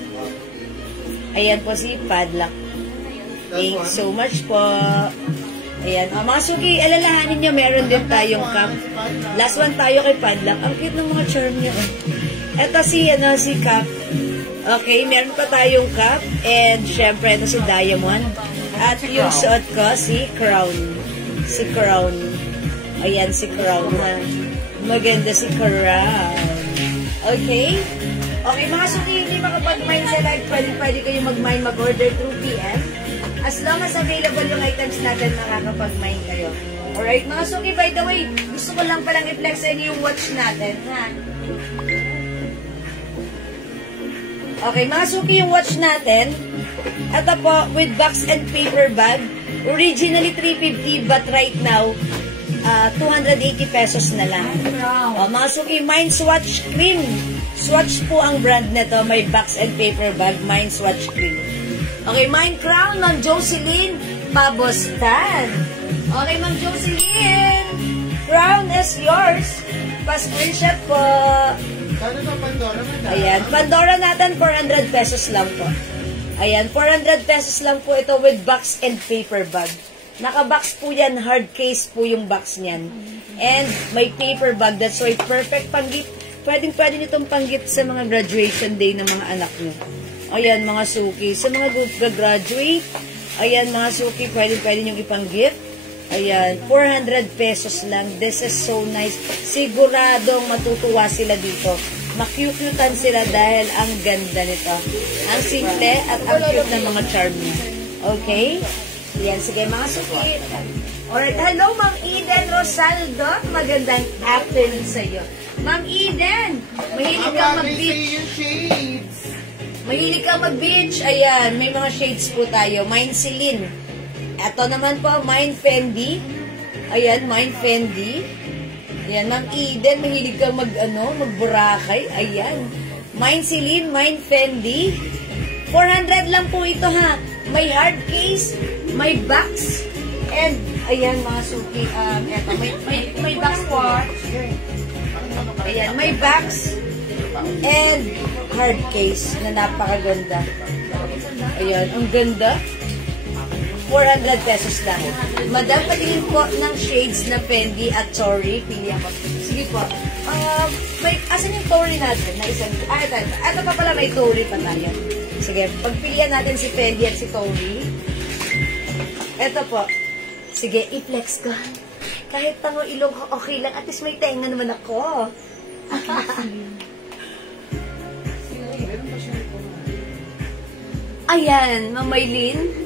Ayan po si padlock. Thanks so much po. Ayan. O, mga suki, alalahanin nyo, meron din tayong cup. Last one tayo kay padlock. Ang cute ng mga charm niya. Ito si cup. Okay, meron pa tayong cup. And, syempre, ito si diamond. At yung suot ko, si crown. Ayan, si crown. Maganda si crown. Okay? Okay, mga suki, hindi makapag-mine sa live. Pwede kayo mag-mine, mag-order through PM. As long as available yung items natin, makakapag-mine kayo. Alright, mga suki, by the way, gusto ko lang palang i-flex sa inyo yung watch natin, ha? Okay, mga suki, yung watch natin, ito po, with box and paper bag, originally 350, but right now, 280 pesos na lang. O, mga suki, Mind Swatch Cream. Swatch po ang brand nito, may box and paper bag, Mind Swatch Cream. Okay, Mind Crown, Ma'am Jocelyn Pabostan. Okay, Ma'am Jocelyn, crown is yours. Pa-screenshot po. Kano sa Pandora? Ayan, Pandora natin, 400 pesos lang po. Ayan, 400 pesos lang po ito with box and paper bag. Naka-box po yan, hard case po yung box niyan. And may paper bag, that's why perfect panggit. Pwede nyo itong panggit sa mga graduation day ng mga anak nyo. Ayan, mga suki. Sa mga gagraduate, ayan, mga suki, pwede nyo ipanggit. Ayan, 400 pesos lang. This is so nice. Siguradong matutuwa sila dito. Makyukyutan sila dahil ang ganda nito. Ang simple at ang cute ng mga charm niya. Okay? Yan, sige mga suki. Alright, hello Ma'am Eden Rosaldo. Magandang afternoon sa iyo. Ma'am Eden, mahilig kang mag-beach. Mahilig kang mag-beach. Ayan, may mga shades po tayo. Mine Celine. Ito naman po, Mine Fendi. Ayan, Mine Fendi. Ayan, Ma'am Eden, mahilig kang mag-Boracay. Ayan. Mine Celine, Mine Fendi. 400 lang po ito ha. May hard case, may box, and ayan mga suki, eto, may box po. Ayan, may box and hard case na napakaganda. Ayan, ang ganda. 400 pesos lang. Madam, patingin po ng shades na Fendi at Tory. Pili ako. Sige po. Asan yung Tory natin? Na isang, ito pa pala, may Tory pa tayo. Sige, pagpilian natin si Fendi at si Tory. Ito po. Sige, i-flex ko. Kahit tango ilong ko, okay lang. At least may tenga naman ako. Ayan, Mamaylin.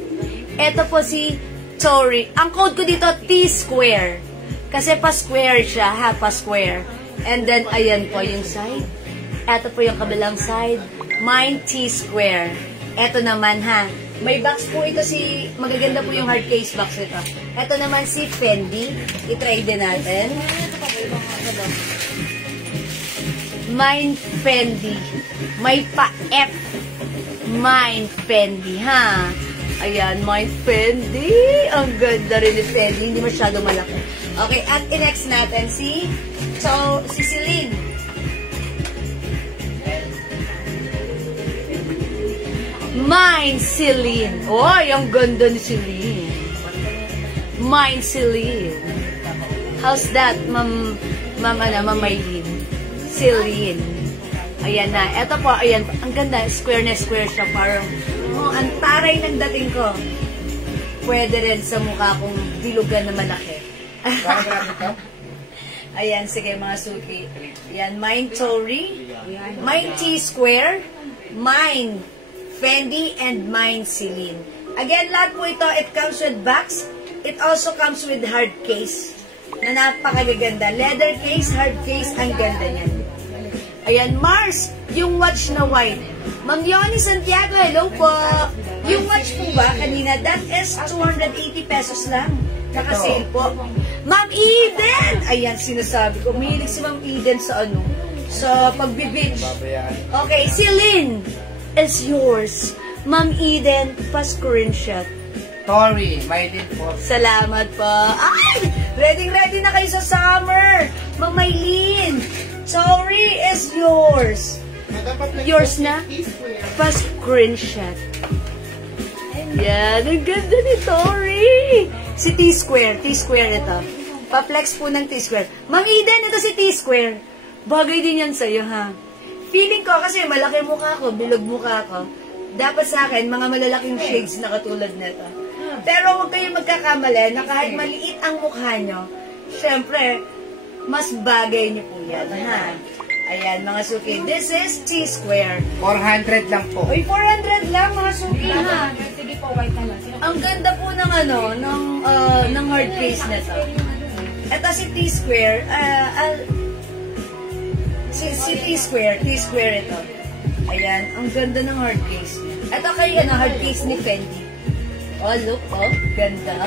Ito po si Tory. Ang code ko dito, T-square. Kasi pa-square siya, ha? Pa-square. And then, ayan po yung side. Ito po yung kabilang side. Mine, T-square. Ito naman, ha? May box po ito si... Magaganda po yung hard case box ito. Ito naman si Fendi. I-try din natin. Mine, Fendi. May pa-F. Mine, Fendi, ha? Ayan, my Fendi. Ang ganda rin ni Fendi. Hindi masyado malaki. Okay, at i-next natin si Celine. Mine, Celine. Oy, ang ganda ni Celine. Mine, Celine. How's that, Ma'am Maylin? Celine. Ayan na. Ito po, ayan. Ang ganda. Square na square siya. Parang, ang taray ng dating ko. Pwede rin sa mukha kong dilugan na malaki. Ayan, sige mga suki. Ayan, mine Tory, mine T-square, mine Fendi, and mine Celine. Again, lahat po ito, it comes with box. It also comes with hard case. Na napakaganda. Leather case, hard case, ang ganda niyan. Ayan, Mars, yung watch na white. Ma'am Yoni Santiago, hello po. Yung watch po ba kanina, that is 280 pesos lang. Naka-sale po. Ma'am Eden! Ayan, sinasabi ko. Mahilig si Ma'am Eden sa ano? Sa pagbibitch. Okay, Celine is yours. Ma'am Eden, pa-screenshot. Tory, Maylin po. Salamat po. Ay! Ready na kayo sa summer. Ma'am Maylin. Sorry, is yours. Yours na? Pa-screenshot. Yan, ang ganda ni Tory. Si T-square. T-square ito. Pa-flex po ng T-square. Ma'am Eden, ito si T-square. Bagay din yan sa'yo, ha? Feeling ko, kasi malaki mukha ko, bilog mukha ko. Dapat sa akin, mga malalaking shades na katulad nito. Pero huwag kayong magkakamali na kahit maliit ang mukha nyo, syempre, mas bagay niyo po yan, ha? Ayan, mga suki. This is T-square. 400 lang po. Uy, 400 lang, mga suki, ha? Sige po, white na lang. Ang ganda po ng ano, ng hard case na to. Ito si T-square, si T-square ito. Ayan, ang ganda ng hard case. Ito kayo, hard case ni Fendi. Oh, look, oh, ganda.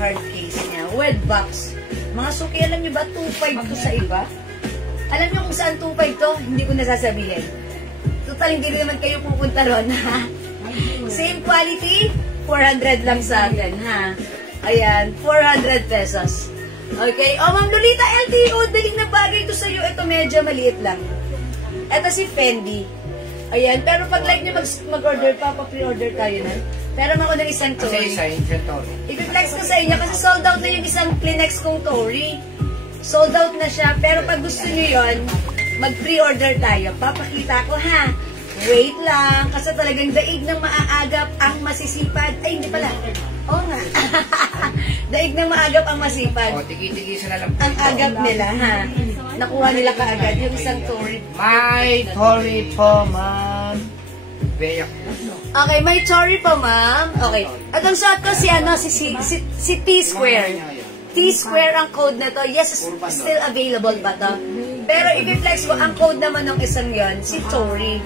Hard case niya. With box. Mga suki, alam nyo ba, 2.5 to sa iba? Alam nyo kung saan 2.5 to? Hindi ko nasasabihin. Total, hindi naman kayo pupunta ron, ha? Same quality, 400 lang sa atin, ha? Ayan, 400 pesos. Okay, oh, Ma'am Lolita LTO, daling na bagay ito sa'yo. Ito medyo maliit lang. Ito si Fendi. Ayan, pero pag like nyo mag-order pa, pa-pre-order tayo na. Pero ako ng isang Tory. Kasi isa yung Tory. I-flex ko sa inyo kasi sold out na yung isang Kleenex kong Tory. Sold out na siya. Pero pag gusto nyo yun, mag-pre-order tayo. Papakita ko, ha? Wait lang. Kasi talagang daig ng maaagap ang masisipad. Ay, hindi pala. Oo nga. Daig ng maagap ang masipad. O, tigi-tigisa na lang po. Ang agap nila, ha? Nakuha nila kaagad yung isang Tory. My Tory po, ma'am. Beyak. Okay, may Tory pa, ma'am. Okay. At ang shot ko si T-square. T-square ang code na to. Yes, still available pa to. Pero i-flex ko, ang code naman ng isang yon, si Tory.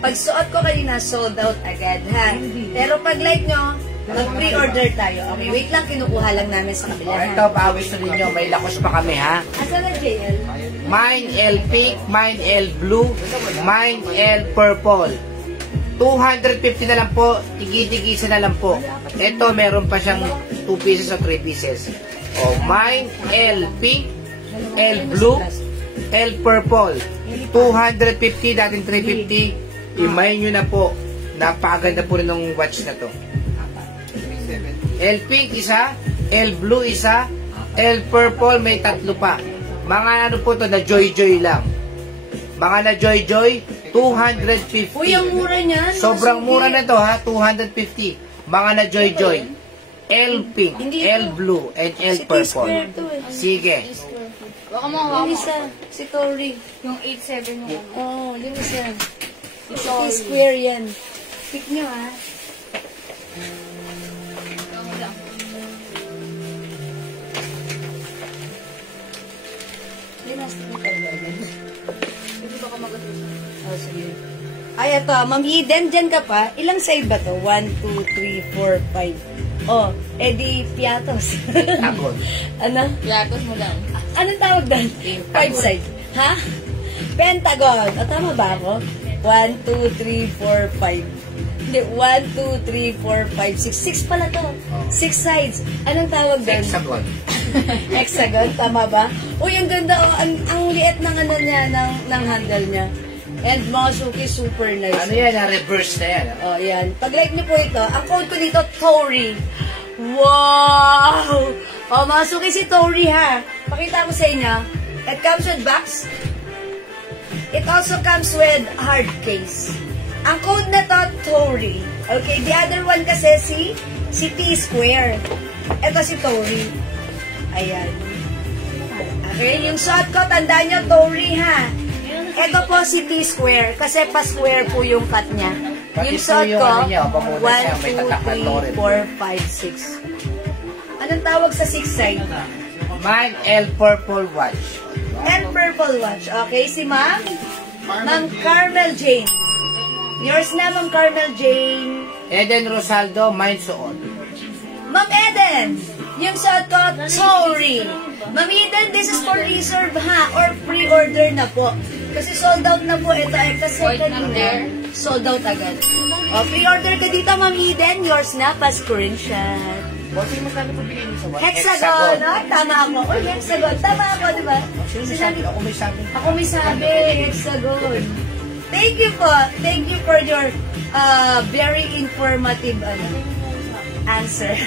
Pag suot ko kanina, sold out agad, ha? Pero pag like nyo, mag-pre-order tayo. Okay, wait lang, kinukuha lang namin sa kabila, ha? Ito, pawis na ninyo. May lakos pa kami, ha? Asan na, JL? Mine L pink, mine L blue, mine L purple. 250 na lang po, tigi-tigisa na lang po. Ito, meron pa siyang 2 pieces o 3 pieces. O, mine L pink, L blue, L purple. 250, dating 350. I-mine nyo na po. Napakaganda po rin ng watch na to. L pink isa, L blue isa, L purple may 3 pa. Mga ano po to na joy-joy lang. Mga na joy-joy, 250. Uy, ang mura niyan. Sobrang mura na to ha, 250. Mga na joy-joy. L pink, Hindi L ito. blue, and L Si purple. T-square to eh. Sige. Baka mo, Yung isa, si Tori. Yung 8-7 mo. Oo, yung isa. Si T-square yan. Pick nyo ah. Linastik mo talaga. Hindi baka mag-atos. Oh, sige. Ay, ito, Ma'am Eden, dyan ka pa. Ilang side ba to? 1, 2, 3, 4, 5. Oh, edi piatos. Pentagon. Ano? Piatos mo lang. Anong tawag doon? 5 side. Ha? Pentagon. O, tama ba ako? 1, 2, 3, 4, 5. Hindi, 1, 2, 3, 4, 5, 6. 6 pala to. 6 sides. Anong tawag doon? Hexagon. Hexagon, tama ba? Uy, ang ganda. Oh, ang liit ng ano niya, ng handle niya. And Masuki, super nice. Ano yan, reverse na yan. Oh, yan. Pag-like niyo po ito, ang code ko dito, Tori. Wow! Oh, Masuki si Tori, ha? Pakita ko sa inyo. It comes with box. It also comes with hard case. Ang code na to, Tori. Okay, the other one kasi si T-square. Ito si Tori. Ayan. Okay, yung shot ko, tandaan nyo, Tori, ha? Ito po si T-square, kasi pa-square po yung cut niya. Pati Yung po shot yung ko, ano niya, pamunan niya, may 1, tatak na 2, Tori. 3, 4, 5, 6. Anong tawag sa 6 side? Mine, L purple watch. And purple watch. Okay, si Ma'am? Ma'am Carmel Jane. Yours na, Ma'am Carmel Jane. Eden Rosaldo, mine suot. Ma'am Eden, yung shot ko, sorry. Ma'am Eden, this is for reserve ha, or pre-order na po. Kasi sold out na po ito. Kasi kanina, sold out agad. O, pre-order ka dito, Ma'am Eden. Yours na, pa-screenshot. Bossing, magkano po bilhin niyo sa watch? Hexagon. Oh, tama ako. Uy, hexagon. Tama ako, di ba? Sino may sabi? Ako may sabi. Ako may sabi, hexagon. Thank you po. Thank you for your very informative answer.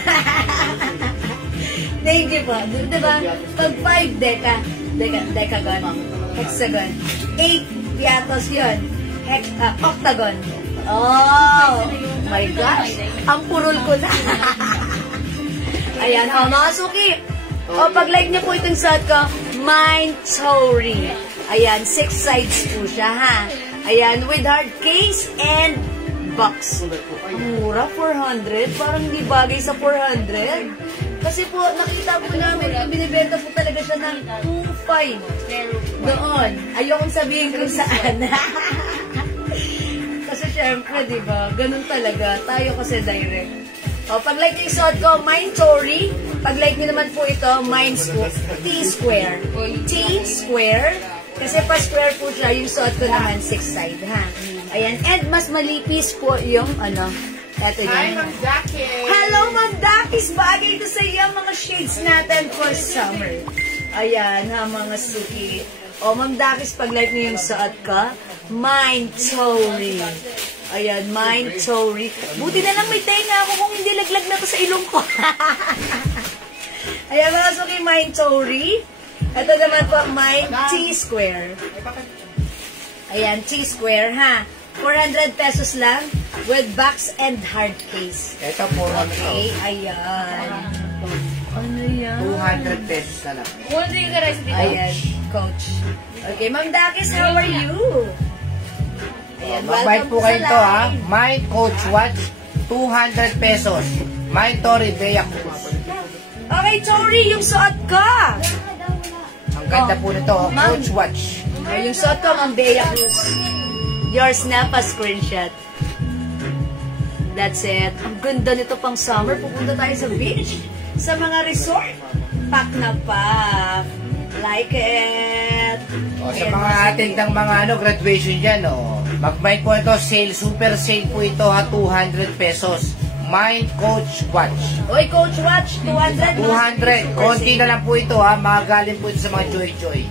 Thank you po. Diba? Pag 5 decagon, hexagon. 8 piatos yun. Octagon. Oh my gosh. Ang purol ko na. Ayan, mga suki. Pag-like niyo po itong shot ko, Mine Tori. Ayan, 6 sides po siya, ha? Ayan, with hard case and box. Mura, 400. Parang hindi bagay sa 400. Kasi po, nakita po namin, binibenta po talaga siya ng 2.5. Doon. Ayokong sabihin kung saan. Kasi syempre, di ba, ganun talaga. Tayo kasi direct. Pag-like niyo yung suot ko, Mine Tori. Pag-like niyo naman po ito, Mine T-square. T-square. Kasi pa-square po siya, yung suot ko naman 6 side, ha? Ayan. And mas malipis po yung, eto Hi, yan. Ma'am Jackie! Hello, Ma'am Dakis! Bagay ito sa iyo, mga shades natin for summer. Ayan, ha, mga suki. Ma'am Dakis, pag-like niyo yung suot ko, Mine Tori. Ayan, Mine Tori. Buti na lang may tenga ako kung hindi laglag na to sa ilong ko. Ayan, mga suki, Mine Tori. Ito naman po, Mine T-square. Ayan, T-square, ha? 400 pesos lang with box and hard case. Ito po, Okay, ayan. Ano yan? 200 pesos na lang. Kung hindi ka rin sa Ayan, coach. Okay, Ma'am Dakis, how are you? Ayan, Mabait po kayo ito, ha? Mine Coach Watch, 200 pesos. Mine Tori, Bea Cruz. Okay, Tori, yung suot ko. Ang ganda po nito, Ma'am. Coach Watch. Yung suot ko, Ma'am Bea Cruz. Yours na, pa-screenshot. That's it. Ang ganda nito pang summer. Pupunta tayo sa beach. Sa mga resort. Pack na pack. Like it. Sa mga atendang mga graduation dyan, mag-mind po ito, sale, super sale po ito, ha, 200 pesos. Mind Coach Watch. Oy, Coach Watch, 200. 200. Konti na lang po ito, ha. Magagaling po ito sa mga joy-joy.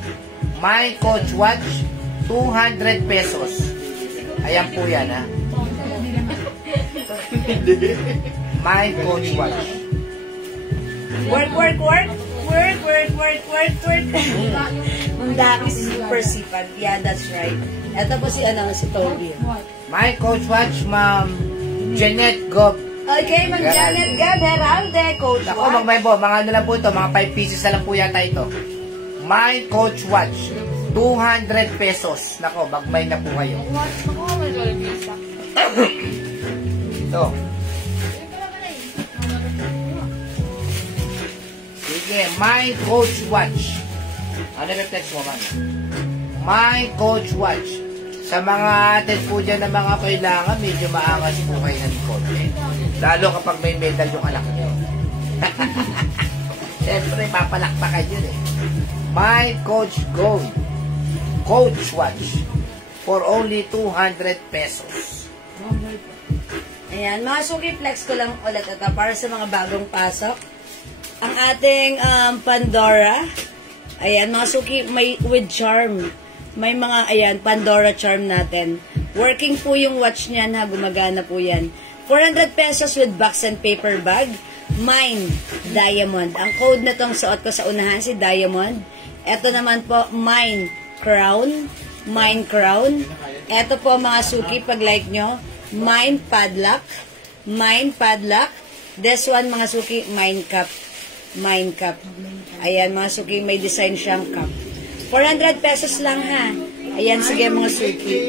Mind Coach Watch, 200 pesos. Ayan po yan, ha. Mind Coach Watch. Work. Mandaki si super sipag. Yeah, that's right. Ito po si Toby. My coach watch, Ma'am Jeanette Gop. Okay, Ma'am Janet Gaberalde, Coach Ako, Watch. magbaybo, mga ano lang po ito, mga 5 pieces na lang po yata ito. My coach watch, 200 pesos. Nako, magbay na po kayo. Ito. Sige, my coach watch. Ano reflex mo, man? My coach watch. Sa mga atin po dyan na mga kailangan, medyo maangas po kayo ng konti. Lalo kapag may medal yung anak nyo. Siyempre, papalakpakan yun eh. My Coach Gold Coach Watch for only 200 pesos. Ayan, mga suki, flex ko lang ulit ito para sa mga bagong pasok. Ang ating Pandora. Ayan, mga suki, may with charm. May mga, ayan, Pandora charm natin. Working po yung watch niyan ha, gumagana po yan. 400 pesos with box and paper bag. Mine, Diamond. Ang code na tong suot ko sa unahan, si Diamond. Ito naman po, Mine Crown. Mine Crown. Ito po mga suki, pag like nyo, Mine Padlock. Mine Padlock. This one mga suki, Mine Cup. Mine Cup. Ayan mga suki, may design siyang cup. 400 pesos lang ha. Ayan, sige mga suki.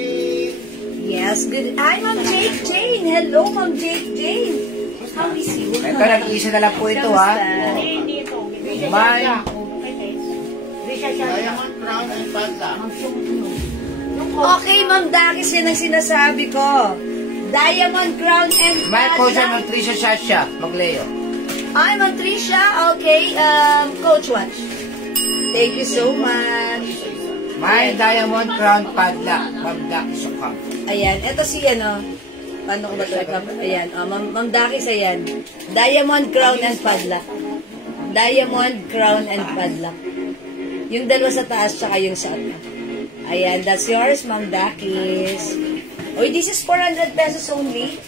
Yes, good. Hi, Ma'am Jake Jane. Hello, Ma'am Jake Jane. How is you? Ito, nag-iisa na lang po ito ha. My Diamond Crown and Panda. Okay, Ma'am Dakis, yan ang sinasabi ko. Diamond Crown and My Coach Padlock. ang Trisha Shasha, Magleo. Hi, Ma'am Trisha. Okay, Coach Watch. Thank you so much. My Diamond Crown Padlock, Ma'am Daki Sukam. Ayan, eto si paano ko ba ito? Ayan, Ma'am Dakis, ayan. Diamond Crown and Padlock. Diamond Crown and Padlock. Yung dalawa sa taas, tsaka yung sa ano. Ayan, that's yours, Ma'am Dakis. Oy, this is 400 pesos only.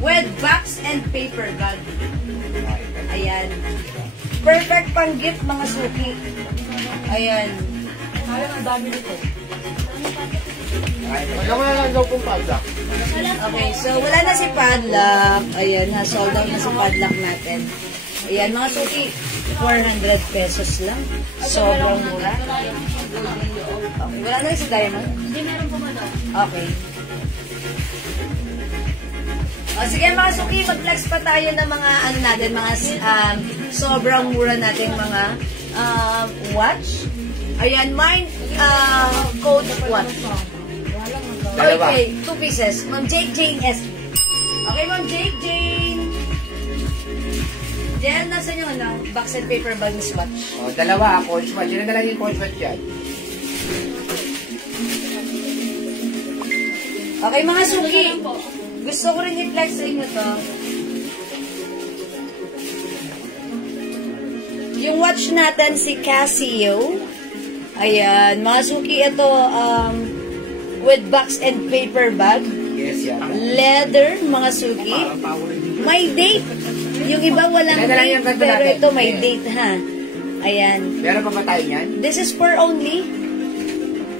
With box and paper bag. Ayan. Perfect pang gift, mga suki. Ayan. Ang dami nito. Wala ko na lang daw kung Panda. Okay, so wala na si Padlock. Ayan, sold out na si Padlock natin. Ayan, mga suki, 400 pesos lang. Sobrang mura. Okay, wala na si Diamond? Hindi meron po ba daw? Okay. O, sige mga suki, mag-flex pa tayo ng mga, ano natin, mga sobrang mura nating mga watch. Ayan, mine, Coach Watch. Dalawa. Okay, 2 pieces. Ma'am Jake Jane S. Okay, Ma'am Jake Jane. Diyan, nasa yung box and paper bag ni Swatch. O, dalawa, Coach Watch. Yun na lang yung Coach Watch yan. Okay, mga suki. Gusto ko rin i-flex sa inyo to. Yung watch natin, si Casio. Ayan, mga suki, ito, with box and paper bag. Yes, yan. Leather, mga suki. May date. Yung iba walang Yan na lang yung date, ganda pero natin. ito may date, ha. Ayan. Meron pa ba tayo yan? This is for only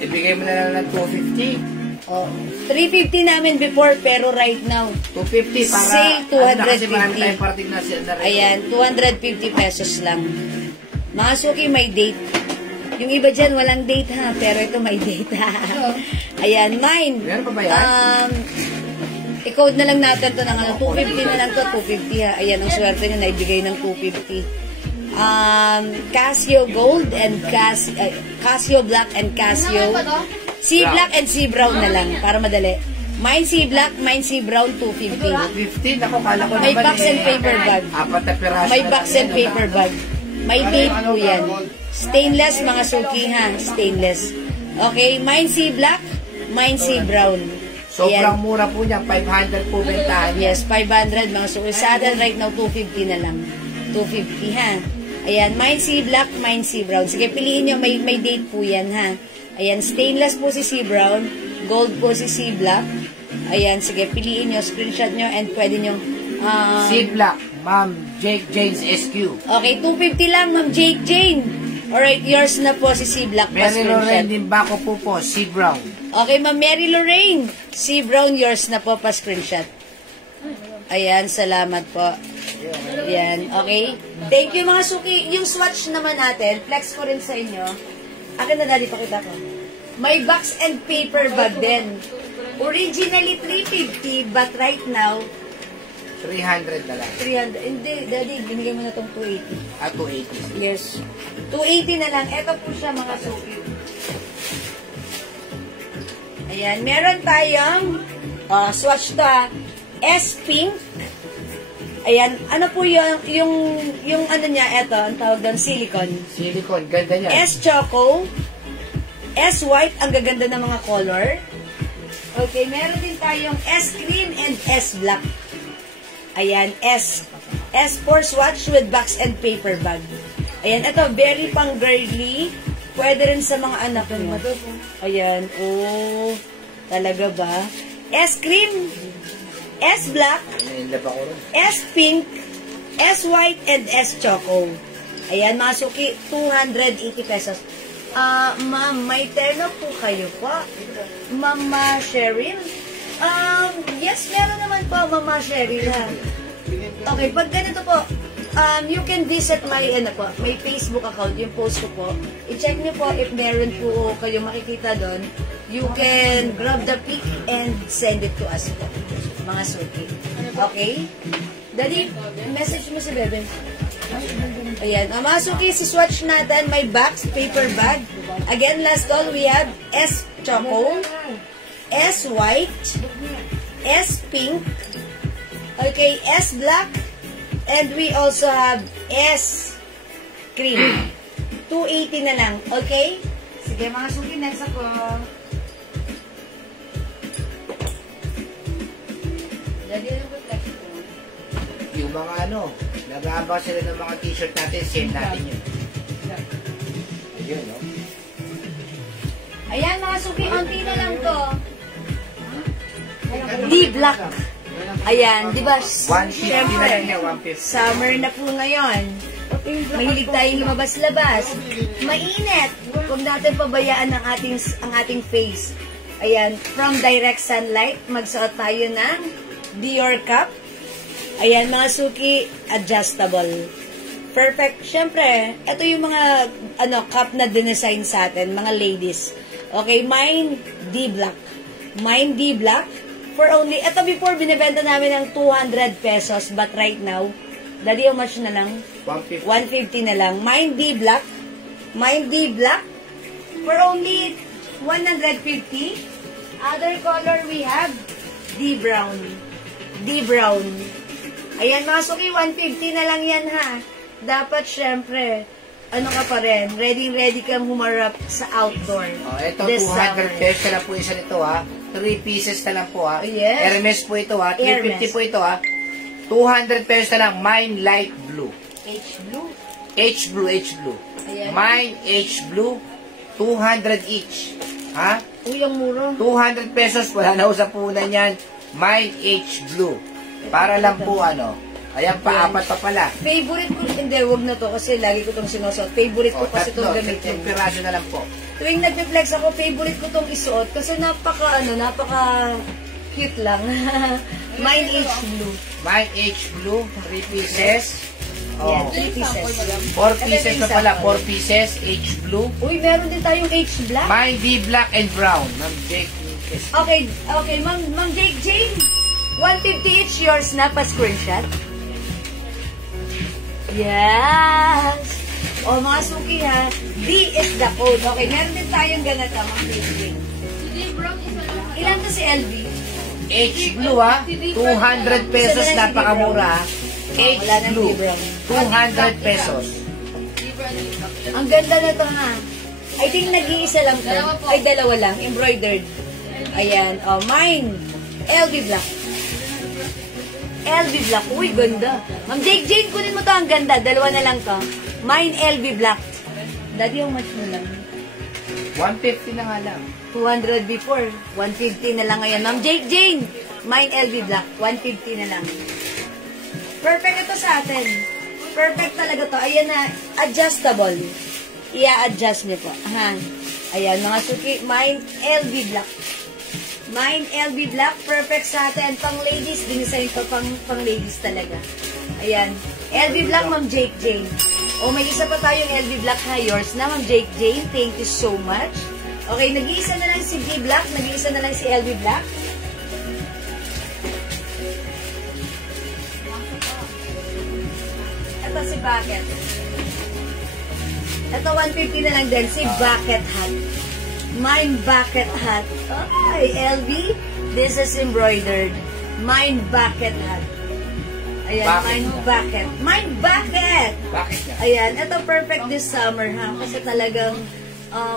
Ibigay mo na lang ng 250. 350 namin before, pero right now, 250 para... Say, 250. Kasi marami tayong parating na sila na rin. ayan, 250 pesos lang. Mga suki, may date. Yung iba dyan, walang date ha, pero ito may date ha. Ayan, mine. Meron pa ba yan? I-code na lang natin to ng 250 na lang to, 250 ha. Ayan, ang swerte nyo, naibigay ng 250. Casio Gold and Casio Black and Casio C Black and C Brown na lang, para madali. Mine C Black, mine C Brown, 250. 250? Ako, kala ko May naman box and paper bag. Apat na piraso May na box lang and yan. paper bag. May tape po yan. Stainless, mga suki ha. Stainless. Okay, mine C Black, mine C Brown. Sobrang Ayan. mura po niya. 500 po bentahan niya. Yes, 500 mga suki. Sa atin right now, 250 na lang. 250 ha. Ayan, mine C Black, mine C Brown. Sige, piliin nyo. May date po yan ha. Ayan, stainless po si C Brown. Gold po si C Black. Ayan, sige, piliin nyo. Screenshot nyo and pwede nyo C Black, Ma'am Jake Jane's SQ. Okay, 250 lang, Ma'am Jake Jane. Alright, yours na po si C. Black. Mary Lorraine Dimbako po, C. Brown. Okay, Ma'am Mary Lorraine. C. Brown, yours na po pa screenshot. Ayan, salamat po. Ayan, okay. Thank you mga suki. Yung swatch naman natin, flex ko rin sa inyo. Akin na dali, pakita ko. May box and paper bag din. Originally 350, but right now, 300 na lang. 300. Hindi, daddy, binigay mo na itong 280. 280. Yes. 280 na lang. Ito po siya mga suki. Ayan. Meron tayong swatch to S-Pink. Ayan. Ano po yung ano niya, ito, ang tawag doon, silicone. Silicone, ganda niya. S-Choco. S-White, ang gaganda ng mga color. Okay, meron din tayong S-Cream and S-Black. Ayan, S for swatch with box and paper bag. Ayan, ito, very pang girly. Pwede rin sa mga anak mo. Ayan, oh, talaga ba? S-cream, S-black, S-pink, S-white, and S-choco. Ayan, mga suki, 280 pesos. Ma'am, may tela po kayo pa? Mama Cheryl? Yes, meron naman po, Mama Cheryl, ha? Okay, pag ganito po, you can visit my, my Facebook account, yung post ko po. I-check niyo po if meron po kayo makikita doon. You can grab the pic and send it to us po, mga suki. Okay? Daddy, message mo si Bebe. Ayan, mga suki, si swatch natin, may box, paper bag. Again, last call, we have S-choco, S-white, S-pink, okay, S-black, and we also have S-cream. 280 na lang, okay? Sige mga suki, next ako. Yung mga nag-aabang sila ng mga t-shirt natin, send natin yun. Ayun, no? Ayan mga suki, onti na lang to. D-black. Ayan, di ba? 150 na lang niya, 150. Summer na po ngayon. Mahilig tayong lumabas-labas. Mainit. Huwag natin pabayaan ang ating face. Ayan, from direct sunlight, magsuot tayo ng Dior cup. Ayan, mga suki, adjustable. Perfect. Siyempre, ito yung mga cup na dinesign sa atin, mga ladies. Okay, mine D-black. Mine D-black. For only, ito before, binibenta namin ng 200 pesos, but right now, dali, how much na lang? 150. 150 na lang. Mine D-black. Mine D-black. For only 150. Other color we have D-brown. D-brown. Ayan, mga suki, 150 na lang yan, ha? Dapat, syempre, ka pa rin, ready kang humarap sa outdoor. Ito, 200 pesos na lang po isa nito, ha? 3 pieces na lang po, ha? Yes. Hermes po ito, ha? 350 Hermes. po ito, ha? 200 pesos na lang. Mine light blue. H-blue. H-blue, H-blue. Ayan. Mine H-blue, 200 each. Ha? Uy, ang mura. 200 pesos, wala na ho sa punan yan. Mine H-blue. Para lang po, ayan pa, apat pa pala. Favorite ko, hindi, wag na to kasi lagi ko itong sinusuot. Favorite ko kasi itong gamitin. Tatlong piraso na lang po. Tuwing nag-flex ako, favorite ko itong isuot kasi napaka cute lang. Mine H-blue. Mine H-blue, 3 pieces. Yan, 3 pieces. 4 pieces na pala, 4 pieces, H-blue. Uy, meron din tayong H-black. Mine D-black and brown. Ma'am Jake. Okay, Ma'am Jake Jane. 150 each, yours na pa screenshot. Yes! O mga suki ha, D is the code. Okay, meron din tayong ganito, Ma'am Jake Jane. Ilan to si LV? H-blue, ha? 200 pesos, napakamura. H-blue, 200 pesos. Ang ganda na ito ha. I think nag-iisa lang to. Ay, dalawa lang. Embroidered. Ayan. O, mine. LV Black. LV Black. Uy, ganda. Ma'am Jake Jane, kunin mo to. Ang ganda. Dalawa na lang to. Mine LV Black. Daddy, how much mo lang? 150 na nga lang. 200 before. 150 na lang ngayon. Ma'am Jake Jane. Mine LV Black. 150 na lang. Perfect ito sa atin. Perfect talaga to. Ayan na, adjustable. I-adjust niyo po. Aha. Ayan, mga suki. Mine LV Black. Mine LV Black. Perfect sa atin. Pang ladies. Dinisign to pang ladies talaga. Ayan. LV Black, Ma'am Jake Jane. O, may isa pa tayong LV Black ha. Yours na, Ma'am Jake Jane. Thank you so much. Okay, nag-iisa na lang si G Black. Nag-iisa na lang si LV Black. Ito si Bucket. Ito 150 na lang din. Si Bucket Hat. Mine Bucket Hat. Ay, LV. This is embroidered. Mine Bucket Hat. Ayan, Mine Bucket. Mine Bucket! Ayan, ito perfect this summer ha. Kasi talagang,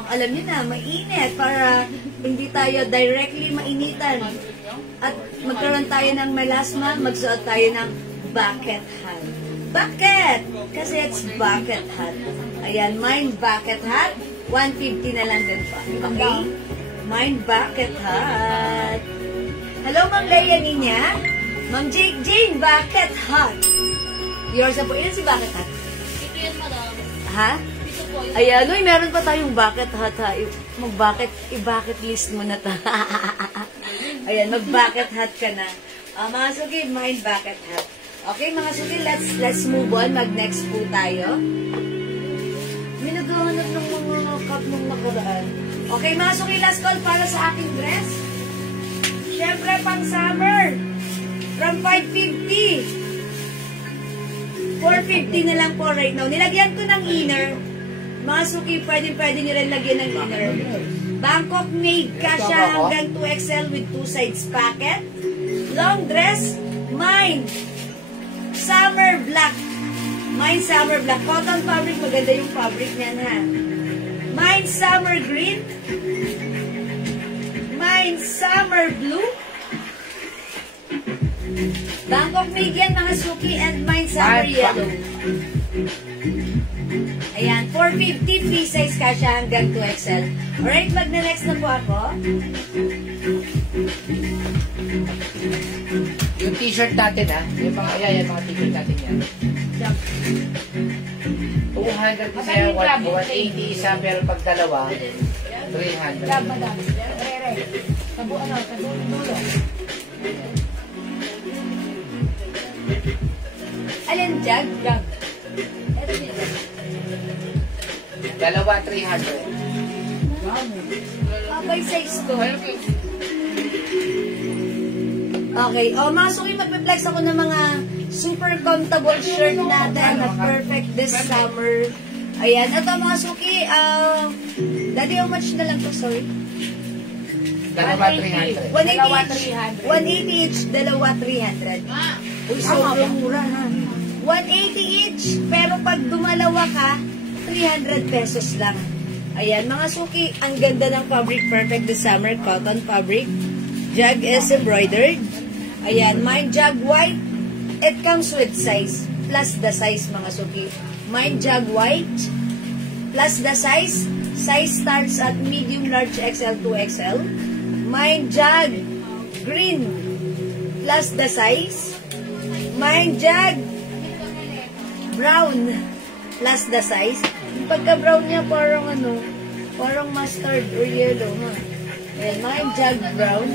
alam niyo na, mainit para hindi tayo directly mainitan. At magkaroon tayo ng melasma, magsuot tayo ng bucket hat. Bucket! Kasi it's bucket hat. Ayan, Mine Bucket Hat. 150 na lang din pa. Okay? Mine Bucket Hat. Hello, Ma'am Leia Ninya. Ma'am Jake Jane, Bucket Hat. Yours na po. Ilan si Bucket Hat? Ito yan, madam. Ha? Ito po. Ayan, uy, meron pa tayong bucket hat ha. I-bucket list mo na ta. Ayan, mag-bucket hat ka na. Mga suki, Mine Bucket Hat. Okay, mga suki, let's move on. Mag-next po tayo. May naghahanap ng mga cup nung nakaraan. Okay, mga suki, last call para sa aking dress. Siyempre, pang summer. From 550. 450 na lang po right now. Nilagyan ko ng inner. Mga suki, pwede nyo rin lagyan ng inner. Bangkok made ka siya hanggang 2XL with 2 sides pocket. Long dress, Mine. Summer black. Mine summer black. Cotton fabric, maganda yung fabric niyan ha. Mine summer green. Mine summer blue. Bangkok made yan mga suki and Mine summer yellow. Ayan, 450 free size ka siya hanggang 2XL. Alright, mag-next na po ako. Yung t-shirt natin ha, yung mga, yan, mga t-shirt natin yan. 200 isa yung 180 isa, pero pag dalawa, 300. Grab, madam. Tabu, tabu, dulo. Alin, Jag? Jag. Ito dito. Dalawa, 300. By size ko. Okay. O, mga suki, magpe-flex ako ng mga super comfortable shirt natin na perfect this summer. Ayan. Ito, mga suki, daddy, how much na lang to? Sorry. Dalawa, 300. 180 each. Dalawa, 300. Uy, sobrang mura ha. 180 each, pero pag dumalawa ka, 300 pesos lang. Ayan, mga suki, ang ganda ng fabric, perfect this summer, cotton fabric. Jag is embroidered. Ayan, Mine Jag white. It comes with size, plus the size, mga suki. Mine Jag white, plus the size. Size starts at medium, large, XL, 2XL. Mine Jag green, plus the size. Mine Jag brown, plus the size. Pagka brown niya, parang parang mustard or yellow, ha? Ayan, Mine Jag brown.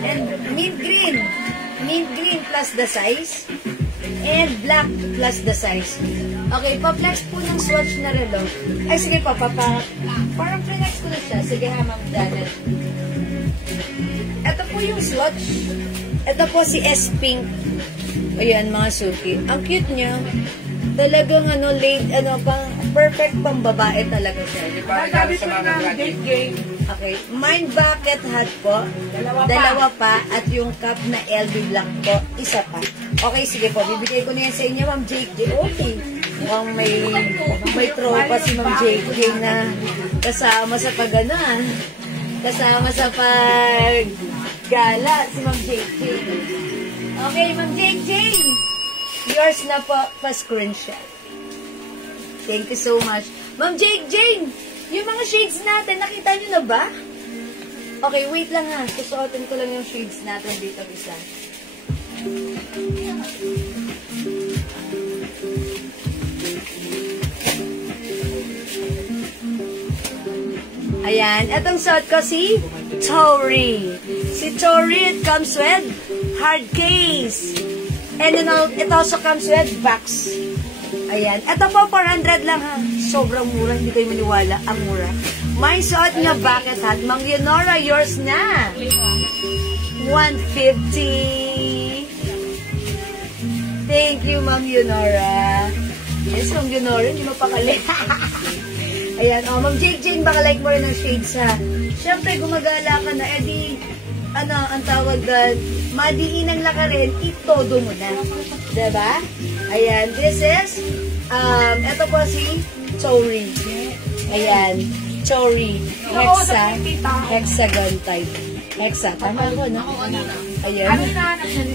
And mint green. Mint green plus the size. And black plus the size. Okay, pa-flex po ng swatch na relo. Ay, sige pa, parang flex ko na siya. Sige ha, Ma'am Janet. Ito po yung swatch. Ito po si S-Pink. Ayan, mga suki. Ang cute niya. Talagang perfect pang babae talaga siya. Sabi ko na date game. Okay. Mine Bucket Hat po. Dalawa pa. At yung cup na LV Black po. Isa pa. Okay, sige po. Bibigay ko na yan sa inyo, Ma'am Jake J. Okay. Mukhang may tropa si Ma'am Jake J na kasama sa kasama sa paggala si Ma'am Jake J. Okay, Ma'am Jake J. Yours na po, pa-screenshot. Thank you so much. Ma'am Jake Jane, yung mga shades natin, nakita niyo na ba? Okay, wait lang ha. Susuotin ko lang yung shades natin dito isa. Ayan, etong suot ko si Tori. Si Tori, it comes with hard case. And then it also comes with box. Ayan. Ito po, 400 lang ha. Sobrang mura, hindi kayo maniwala. Ang mura. May suot nga bucket hat. Mang Leonora, yours na. 150. Thank you, Ma'am Leonora. Yes, Ma'am Leonora, hindi mapakali. Ayan, oh, Ma'am Jane, baka like mo rin ng shades ha. Siyempre, gumagala ka na, edi, ano, ang tawag doon, madiinang lang ka rin, itodo mo na. Diba? Ayan, this is, eto po si Tori. Ayan, Tori. Hexagon type. Hexa, tama ko, no? Ayan.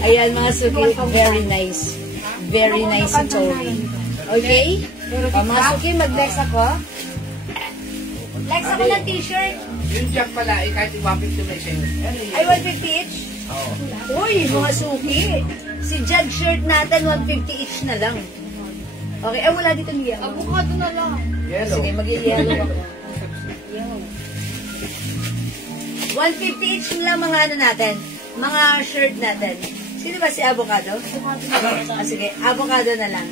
Ayan, mga suki, very nice. Very nice si Tori. Okay? Mga suki, mag-next ako. Next ako ng t-shirt. Yung jack pala, kahit 150 na siya. Ay, 150 each? Oo. Uy, mga suki. Si Judge shirt natin, 150 each na lang. Okay, wala dito ng yellow. Avocado na lang. Yellow. Sige, mag-yellow ako. 150 each na lang mga ano natin. Mga shirt natin. Sino ba si Avocado? Sige, Avocado na lang.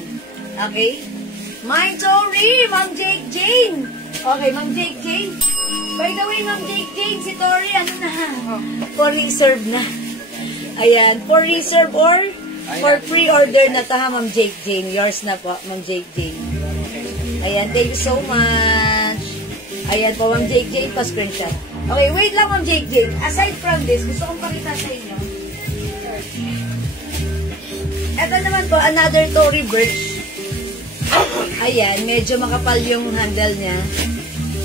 Okay? Mine Tori, Ma'am Jake Jane. Okay, Ma'am Jake Jane. By the way, Ma'am Jake Jane, si Tori, ano na ha? For reserve na. Ayan, for reserve or for pre-order na to ha, Ma'am Jake Jane. Yours na po, Ma'am Jake Jane. Ayan, thank you so much. Ayan po, Ma'am Jake Jane, pa-screenshot. Okay, wait lang, Ma'am Jake Jane. Aside from this, gusto kong pakita sa inyo. Ito naman po, another Tory Birch. Ayan, medyo makapal yung handle niya.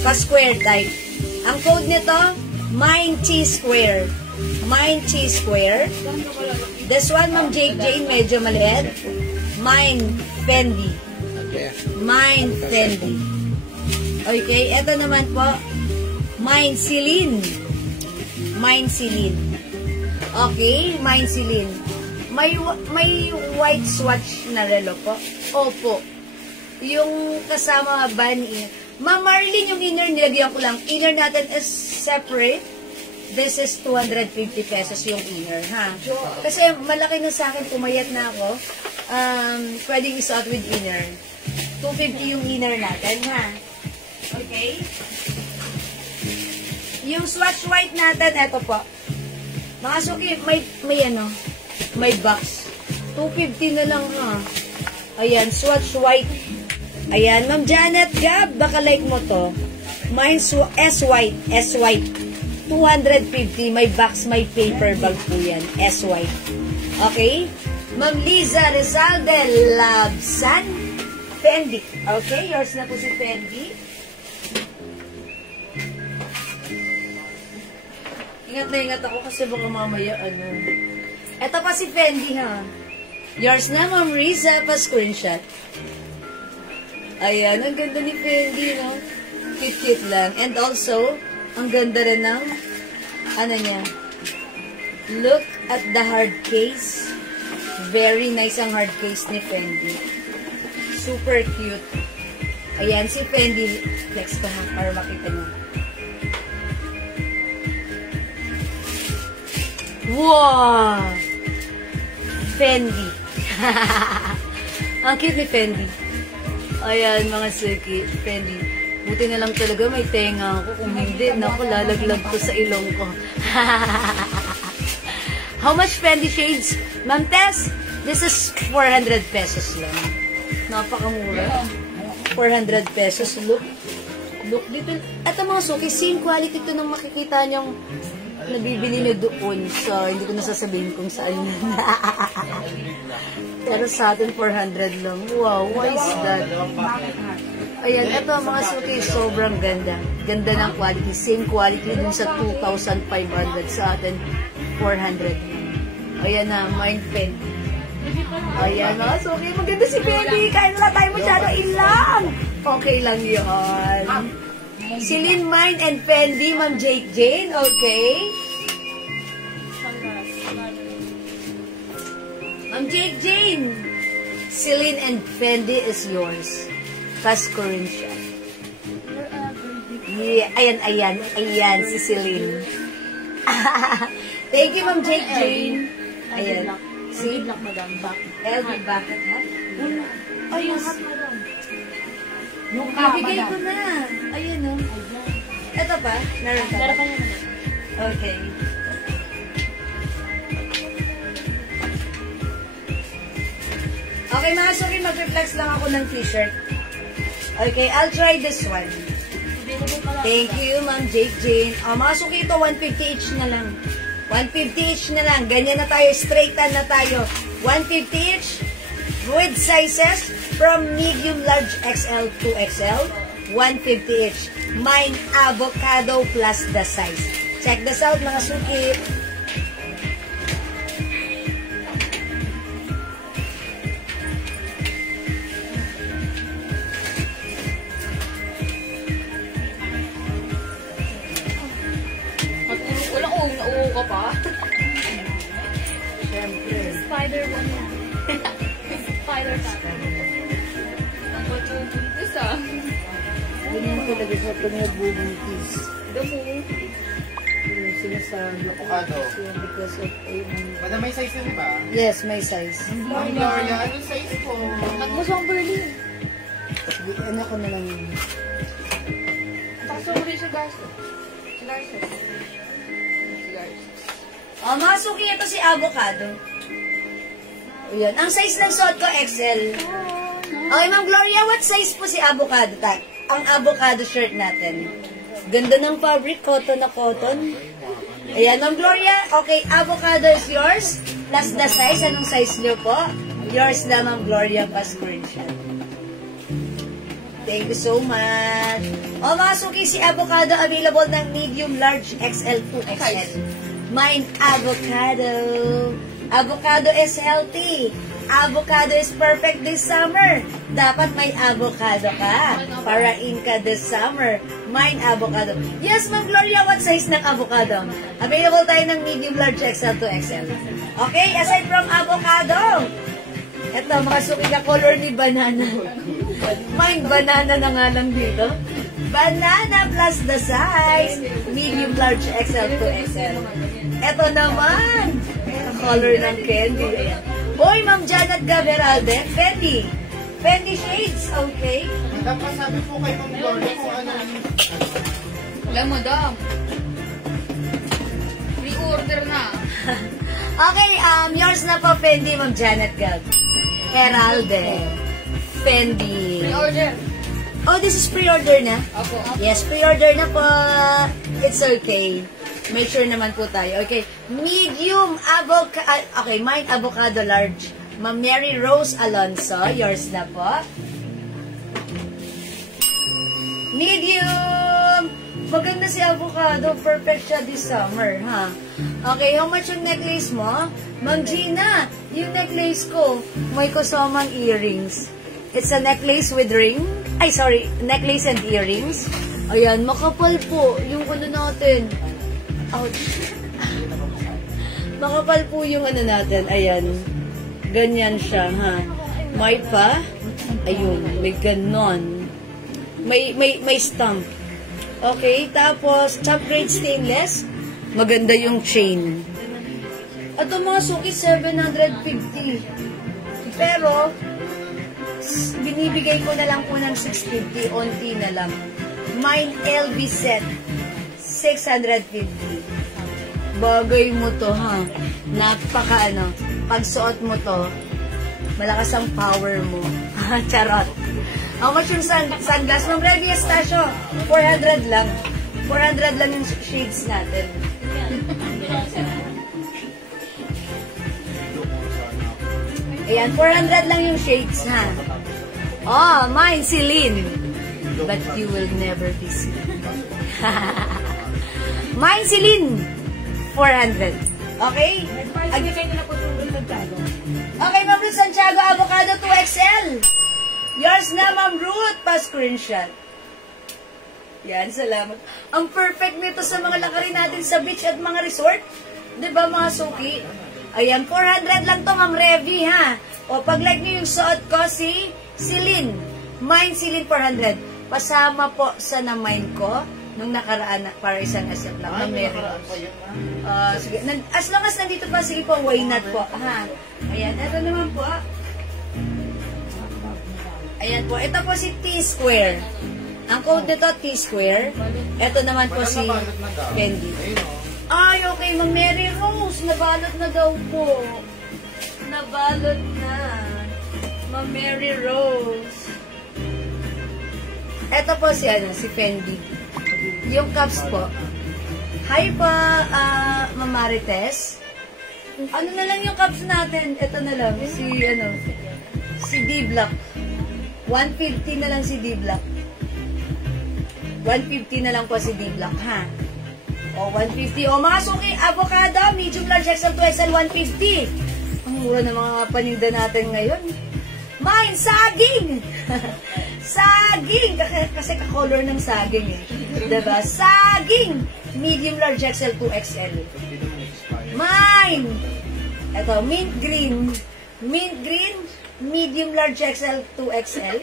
Pa-square type. Ang code nito, Mine T-Square. Mine T-Square. This one, Ma'am Jake Jane, medyo maliit. Mine Fendi. Mine Fendi. Okay, ito naman po, Mine Celine. Mine Celine. Okay, Mine Celine. May white swatch na relo po. Opo. Yung kasama bunny. Ma'am Marlene, yung inner nilagyan ko lang. Inner natin is separate. This is 250 pesos yung inner, ha? Kasi malaki na sa akin, pumayat na ako. Pwedeng isuot with inner. 250 yung inner natin, ha? Okay? Yung swatch white natin, eto po. Mga suki, may box. 250 na lang, ha? Ayan, swatch white. Ayan, Ma'am Janet Gab, baka like mo to. Mine S-white, S-white. 250, may box, may paper bag po yan. S-white. Okay? Ma'am Liza Rizalde, Labsan, Fendi. Okay, yours na po si Fendi. Ingat na ingat ako kasi baka mamaya ano. Ito pa si Fendi, ha? Yours na, Ma'am Riza, pa-screenshot. Ayan, ang ganda ni Fendi, no? Cute-cute lang. And also, ang ganda rin ng, ano niya, look at the hard case. Very nice ang hard case ni Fendi. Super cute. Ayan, si Fendi. Flex ko ha, para makita niyo. Wow! Fendi. Ang cute ni Fendi. Ayan, mga suki. Fendi. Buti na lang talaga may tenga ako. Kung hindi, naku, lalaglag ko sa ilong ko. How much Fendi shades? Ma'am Tess, this is 400 pesos lang. Napakamura. 400 pesos. Look dito. At ang mga suki, same quality ito nang makikita niyong nabibili na doon. So, hindi ko nasasabihin kung saan. Pero sa atin, 400 lang. Wow, why is that? Ayan, ito mga suki, sobrang ganda. Ganda ng quality. Same quality dun sa 2,500. Sa atin, 400. Ayan na, Mine Fendi. Ayan mga suki, maganda si Fendi. Kaya wala tayo masyado ilang. Okay lang yun. Celine, Mine, and Fendi, Ma'am Jake Jane. Okay. Ma'am Jake Jane. Celine and Fendi is yours. Pasko rin siya. Yeah, ayan, si Celine. Thank you, Ma'am Jake Jane. Ayan. See? Black, madam. Back. LB Bucket Hat. Ayun. Yung Ibigay ko na. Ayun, no? Ito pa? Meron ka? Meron ka naman. Okay. Okay, mga suki, mag-reflex lang ako ng t-shirt. Okay, I'll try this one. Thank you, Ma'am Jake Jane. Mga suki, ito 150 each na lang. 150 each na lang. Ganyan na tayo, straightan na tayo. 150 each with sizes from medium, large, XL to XL. 150 each. Mine avocado plus the size. Check this out, mga suki. Nauuko ka pa? Siyempre. Spider one yan. Spider tap. Ang buntis ah. Ganyan talaga sa pinagbubuntis. Damo. Yung sinasabi ko. Avocado. Because of Madam, may size yun ba? yes, may size. Ma'am Gloria, anong size po? Nagmusong Berlin. Anak ko na lang yun. Pasok rin sa Garso. Sa Garso. Mga suki, ito si avocado. Ayan. Ang size ng suot ko, XL. Okay, Ma'am Gloria, what size po si avocado? Ang avocado shirt natin. Ganda ng fabric, cotton na cotton. Ayan, Ma'am Gloria. Okay, avocado is yours. Plus the size. Anong size niyo po? Yours na, Ma'am Gloria, pa screenshot. Thank you so much. Mga suki, si avocado available ng medium, large, XL to XL. Mine avocado. Avocado is healthy. Avocado is perfect this summer. Dapat may avocado ka. Para in ka this summer. Mine avocado. Yes, Ma'am Gloria, what size ng avocado? Available tayo ng medium, large, XL to XL. Okay, aside from avocado, ito, mga suki na color ni banana. Mine banana na nga lang dito. Banana plus the size. Medium, large, XL to XL. Ito naman. Color ng candy. Ayan. Hoy, Ma'am Janet Gaberalde. Fendi. Fendi shades. Okay. Dapat sabi po kay Ma'am Gloria kung ano. Alam mo, Dam. Pre-order na. Okay, yours na po, Fendi, Ma'am Janet Gab. Heralde. Fendi. Pre-order. Oh, this is pre-order na? Opo. Yes, pre-order na po. It's okay. Make sure naman po tayo. Okay. Medium avocado. Okay, mine avocado large. Ma'am Mary Rose Alonso. Yours na po. Medium. Maganda si avocado. Perfect siya this summer, ha? Okay, how much yung necklace mo? Ma'am Gina, yung necklace ko, may kasomang earrings. It's a necklace with ring. Ay, sorry. Necklace and earrings. Ayan, makapal po. Yung ano natin. Ouch. Makapal po yung ano natin. Ayan. Ganyan siya, ha. May pa. Ayun. May ganon. May stamp. Okay. Tapos, top grade stainless. Maganda yung chain. At mga suki, 750. Pero, binibigay ko na lang po ng 650, onti na lang. Mine LV set, 650. Bagay mo to, ha? Napaka, pagsuot mo to, malakas ang power mo. Charot. How much yung sunglass? Ma'am Revy Estacio, 400 lang. 400 lang yung shades natin. Ayan, 400 lang yung shades, ha? Oh, mine, Celine. But you will never be seen. Mine, Celine. 400. Okay? Okay, Ma'am Ruth Santiago, avocado 2XL. Yours na, Ma'am Ruth. Pa-screenshot. Yan, salamat. Ang perfect nito sa mga lakarin natin sa beach at mga resort. Diba, mga suki? Ayan, 400 lang to, Ma'am Revy, ha? O, pag like nyo yung suot ko, si Celine. Mine, Celine, 400. Pasama po sa na-mine ko nung nakaraan para isang SM lang. Ma'am Mary Rose. Sige. As long as nandito pa, sige po, why not po, ha? Ayan, ito naman po. Ayan po, ito po si T-Square. Ang code nito, T-Square. Ito naman po si Candy. Ay, okay, Ma'am Mary Rose. Nabalot na daw po. Nabalot na. Ma'am Mary Rose. Ito po si, si Fendi. Yung cups po. Hi po, Ma'am Marites. Ano na lang yung cups natin? Ito na lang. Si D-Block. 150 na lang si D-Block. 150 na lang po si D-Block, ha? O, 150. O, mga suki, avocado, medium large XL to XL, 150. Ang mura ng mga paninda natin ngayon. Mine, saging! Saging! Kasi ka-color ng saging, eh. Diba? Saging! Medium large XL to XL. Mine! Ito, mint green. Mint green, medium large XL to XL.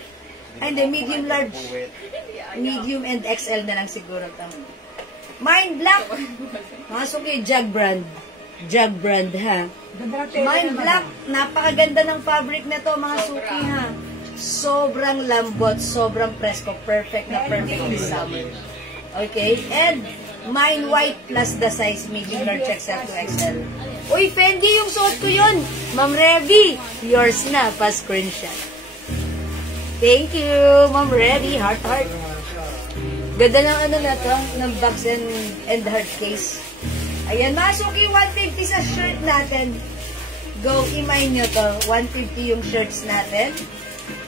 And then medium large, medium and XL na lang siguro. Mine black. Mga suki, Jag brand. Jag brand, ha. Mine black. Napakaganda ng fabric na to, mga suki, ha. Sobrang lambot, sobrang presko. Perfect na perfect this summer. Okay? And mine white plus the size medium large XL to XL. Uy, Fendi, yung suot ko yun. Ma'am Revy, yours na. Pa-screenshot. Thank you, Ma'am Revy. Heart, heart. Ganda ng ano na to, ng box and hard case. Ayan, masuki, 150 sa shirt natin. Go, i-mine nyo to. 150 yung shirts natin.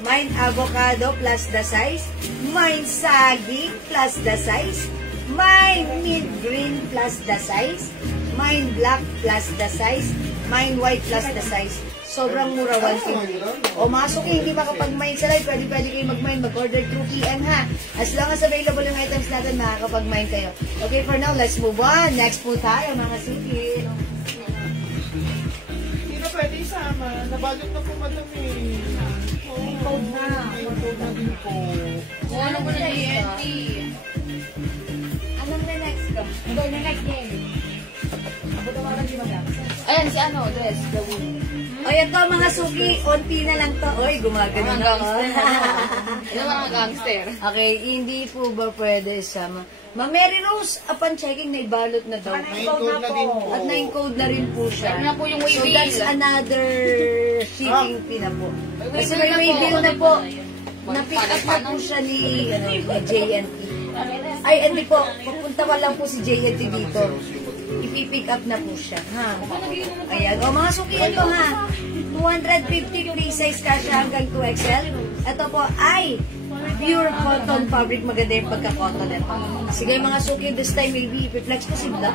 Mine avocado plus the size. Mine saging plus the size. Mine mint green plus the size. Mine black plus the size. Mine white plus the size. Sobrang mura, 150. O mga suki, hindi pa kapag mine sa live, pwede kayo mag-mine, mag-order through PM, ha? As long as available yung items natin, makakapag-mine kayo. Okay, for now, let's move on. Next po tayo, mga suki. Hindi na pwede isama. Nabalot na po madami. May code na. May code na din po. Ano ko na ENT? Anong na next ko? Ito na next game. Abot ang mga madam. Ayan, si ano, dress, the wood. O, ito mga suki, onti na lang to. Oy, gumagano na ako. Ano mga gangster? Okay, hindi po ba pwede isama? Ma'am Mary Rose, upon checking, naibalot na daw. May code na din po. At na-encode na rin po siya. Meron na po yung So, waybill. that's another shipping fee na po. Kasi may waybill na po. Na-pick up na po siya ni JNT. Ay, hindi po. Pupunta ka lang po si JNT dito. Ipipick up na po siya. Ha? Ayan. O, mga suki ito, ha? 250 free size kasha hanggang 2XL. Ito po ay pure cotton fabric. Maganda yung pagka-cotton ito. Sige, mga suki, this time maybe i-flex ko si Black.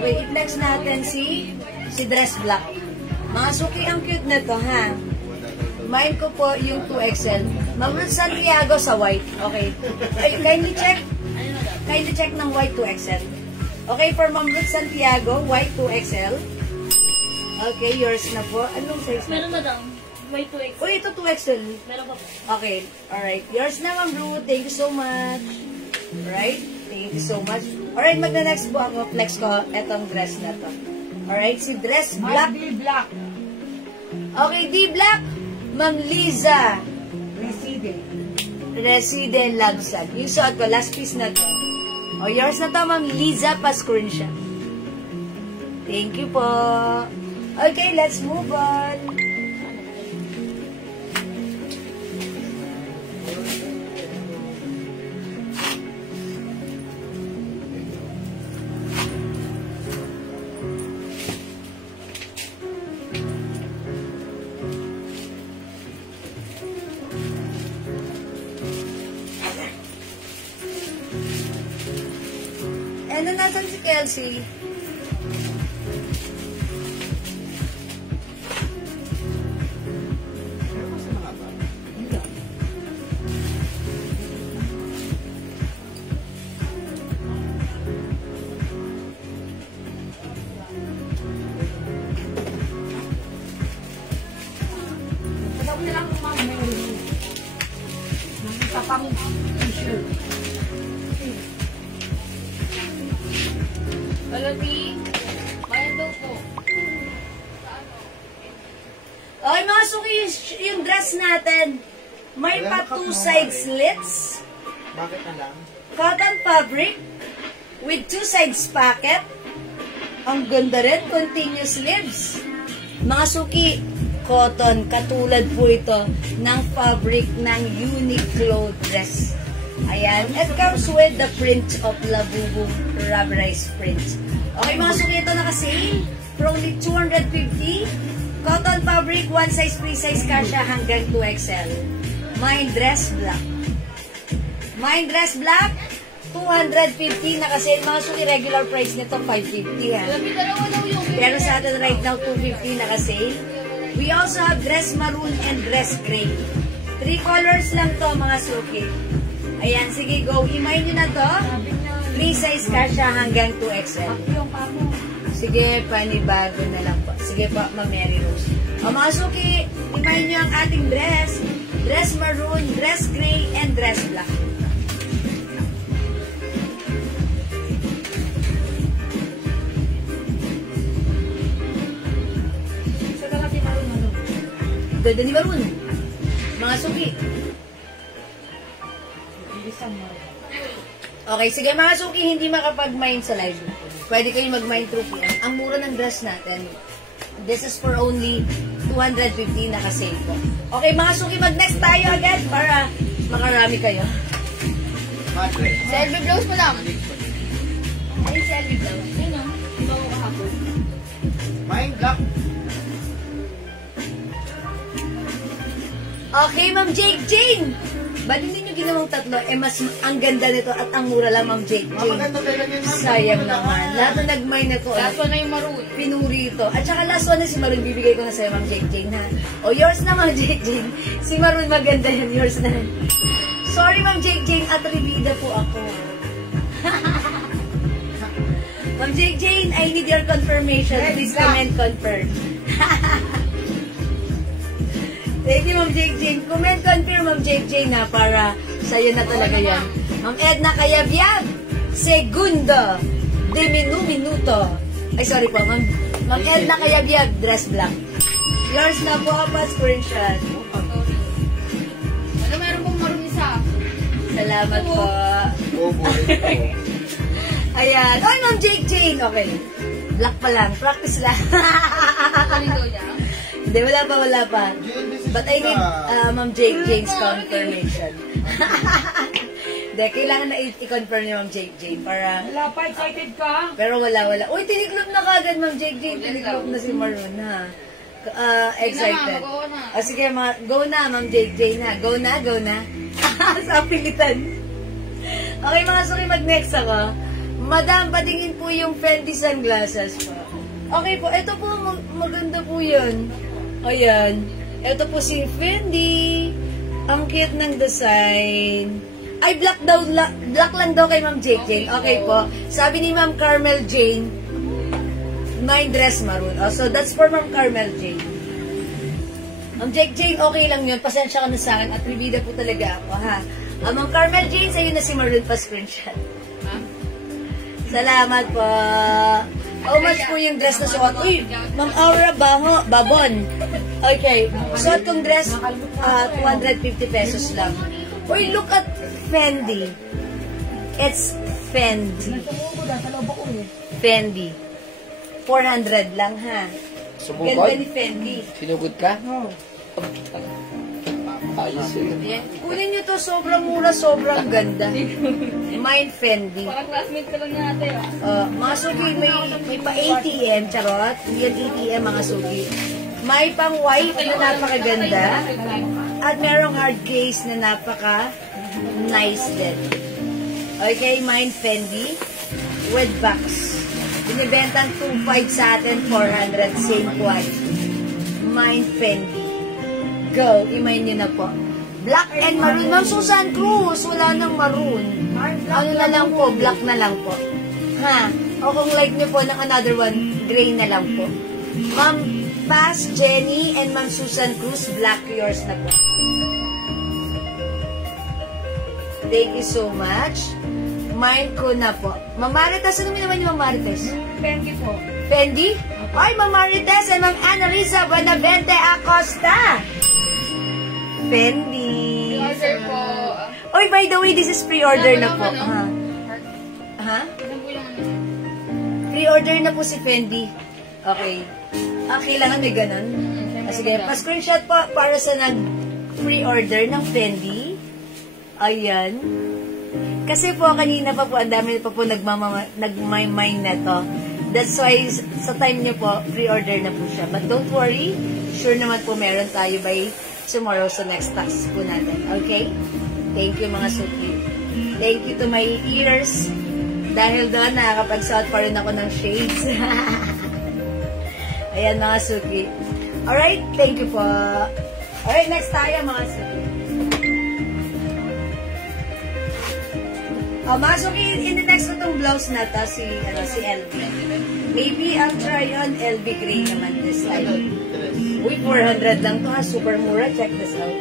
Okay, i-flex natin si Dress Black. Mga suki, ang cute na to, ha? Mine ko po yung 2XL. Ma'am Ruth Santiago sa white. Okay. Kindly check ng white 2XL. Okay, for Ma'am Ruth Santiago, white 2XL. Okay, yours na po. Anong size na? Meron madam. May 2X. Uy, ito 2XL. Meron pa po. Okay, alright. Yours na, Ma'am Ruth. Thank you so much. Alright, thank you so much. Alright, magna-next po ako. Flex ko etong dress na to. Alright, si Dress Black. Black. Okay, D-Black. Ma'am Liza. Reside Lagsan. Yung suot ko, last piece na to. O, yours na to, Ma'am Liza, pa-screenshot. Thank you po. Okay, let's move on. Ano, nasan si Kelsey? gabi. Bayan daw po. Okay, mga suki, yung dress natin, may pa 2 side slits, Bakit na lang? cotton fabric, with 2 sides pocket. Ang ganda rin, continuous sleeves. Mga suki, cotton, katulad po ito ng fabric ng Uniqlo dress. Ayan, it comes with the print of Labubu rubberized print. Okay, mga suki, ito naka-sale for only 250. Cotton fabric, 1 size, 3 size kasha hanggang 2XL. Mine dress black. Mine dress black, 250 naka-sale. Mga suki, regular price nito 550 ha. Gabi dalawa daw yung Pero sa atin right now, 250 naka-sale. We also have dress maroon and dress gray. 3 colors lang to mga suki. Ayan, sige go. Imay nyo na to. 3 size kasha hanggang 2XL. Sige, panibago na lang po. Sige po, Ma'am Mary Rose. O mga suki, imay nyo ang ating dress. Dress maroon, dress gray, and dress black. Ganda ni Maroon. Mga suki. Okay, sige mga suki, hindi makapag-mine sa live. Pwede kayo mag-mine through PM. Ang mura ng dress natin. This is for only 250 naka-sale po. Okay mga suki, mag-next tayo agad para makarami kayo. Selfie blouse mo lang. Ay, selfie blouse. Ayun o. Di ba ko kahapon? Mind block. Okay, Ma'am Jake Jane! Ba't hindi nyo ginawang tatlo? Eh, mas ang ganda nito at ang mura lang, Ma'am Jake Jane. Maganda talaga yun, ma'am. Sayang naman. Lahat na nag-mine na to. Last one na yung maroon. Pinuri ito. At saka last one na si Maroon, bibigay ko na sa'yo, Ma'am Jake Jane, ha? O, yours na, Ma'am Jake Jane. Si Maroon, maganda yan. Yours na. Sorry, Ma'am Jake Jane. Atribida po ako. Ma'am Jake Jane, I need your confirmation. Please comment confirm. Thank you, Ma'am Jake Jane. Comment confirm, Ma'am Jake Jane, ha, para sa'yo na talaga yan. Ma'am Edna Kayabyab, segundo, de minuto. Ay, sorry po, Ma'am Edna Kayabyab, dress black. Yours na po, pa screenshot. Ano, meron pong maroon isa. Salamat po. Oh, boy. Ayan. Oy, Ma'am Jake Jane. Okay. Black pa lang. Practice lang. Kalido niya. Hindi, wala pa. But I need Ma'am Jake Jane's confirmation. Hindi, kailangan na i-confirm niya Ma'am Jake Jane para... Wala pa, excited ka? Pero wala. Uy, tiniklop na kagad Ma'am Jake Jane. Tiniklop na si Maroon, ha? Excited. Go na. Sige, go na Ma'am Jake Jane, ha? Go na. Sa pilitan. Okay, mga suki, mag-next ako. Madam, patingin po yung Fendi sunglasses po. Okay po, ito po, maganda po yan. Ayan. Ito po si Fendi. Ang cute ng design. Ay, black lang daw kay Ma'am Jake Jane. Okay po. Sabi ni Ma'am Carmel Jane, my dress maroon. Oh, so that's for Ma'am Carmel Jane. Ma'am Jake Jane, okay lang yun. Pasensya ka na sa akin. At revida po talaga ako, ha? Ma'am Carmel Jane, sa'yo na si Maroon pa screenshot. Salamat po. How much po yung dress na suot? Uy, Ma'am Aura Babon. Okay. Suot kong dress, 250 pesos lang. Uy, look at Fendi. It's Fendi. Fendi. 400 lang, ha? Ganda ni Fendi. Sinugod ka? Ayos yun. Kunin nyo to, sobrang mura, sobrang ganda. Mine Fendi. Parang classmate ka lang niya ate. Mga sugi, may pa ATM, charot. Hindi yan ATM, mga sugi. May pang white na napakaganda. At merong hard case na napaka-nice din. Okay, mine Fendi. With box. Binibentang 2.5 sa atin, 400. Same quality. Mine Fendi. Go, imay nyo na po. Black and maroon. Ma'am Susan Cruz, wala nang maroon. Ano na lang po, black na lang po. Ha? O kung like nyo po ng another one, gray na lang po. Ma'am Paz, Jenny, and Ma'am Susan Cruz, black yours na po. Thank you so much. Mine ko na po. Mamarites, ano naman yung Mamarites? Fendi po. Fendi? Ay, Mamarites and Ma'am Annalisa Buenavente Acosta. Fendi. Order po. Oy, by the way, this is pre-order na po. Ha? Ha? Ano po yung ano? Pre-order na po si Fendi. Okay. Kailangan may ganun. Sige, pa-screenshot po para sa nag-pre-order ng Fendi. Ayan. Kasi po, kanina pa po, ang dami pa po nag-mine na to. That's why, sa time niyo po, pre-order na po siya. But don't worry, sure naman po meron tayo by tomorrow sa next task po natin. Okay? Thank you mga suki. Thank you to my ears. Dahil doon, nakakapagsuot pa rin ako ng shades. Ayan mga suki. Alright, thank you po. Alright, next tayo mga suki. Mga suki, in-next ko itong blouse na to, si LV. Maybe I'll try on LV Gray naman this time. Uy, 400 lang to ha. Super mura. Check this out.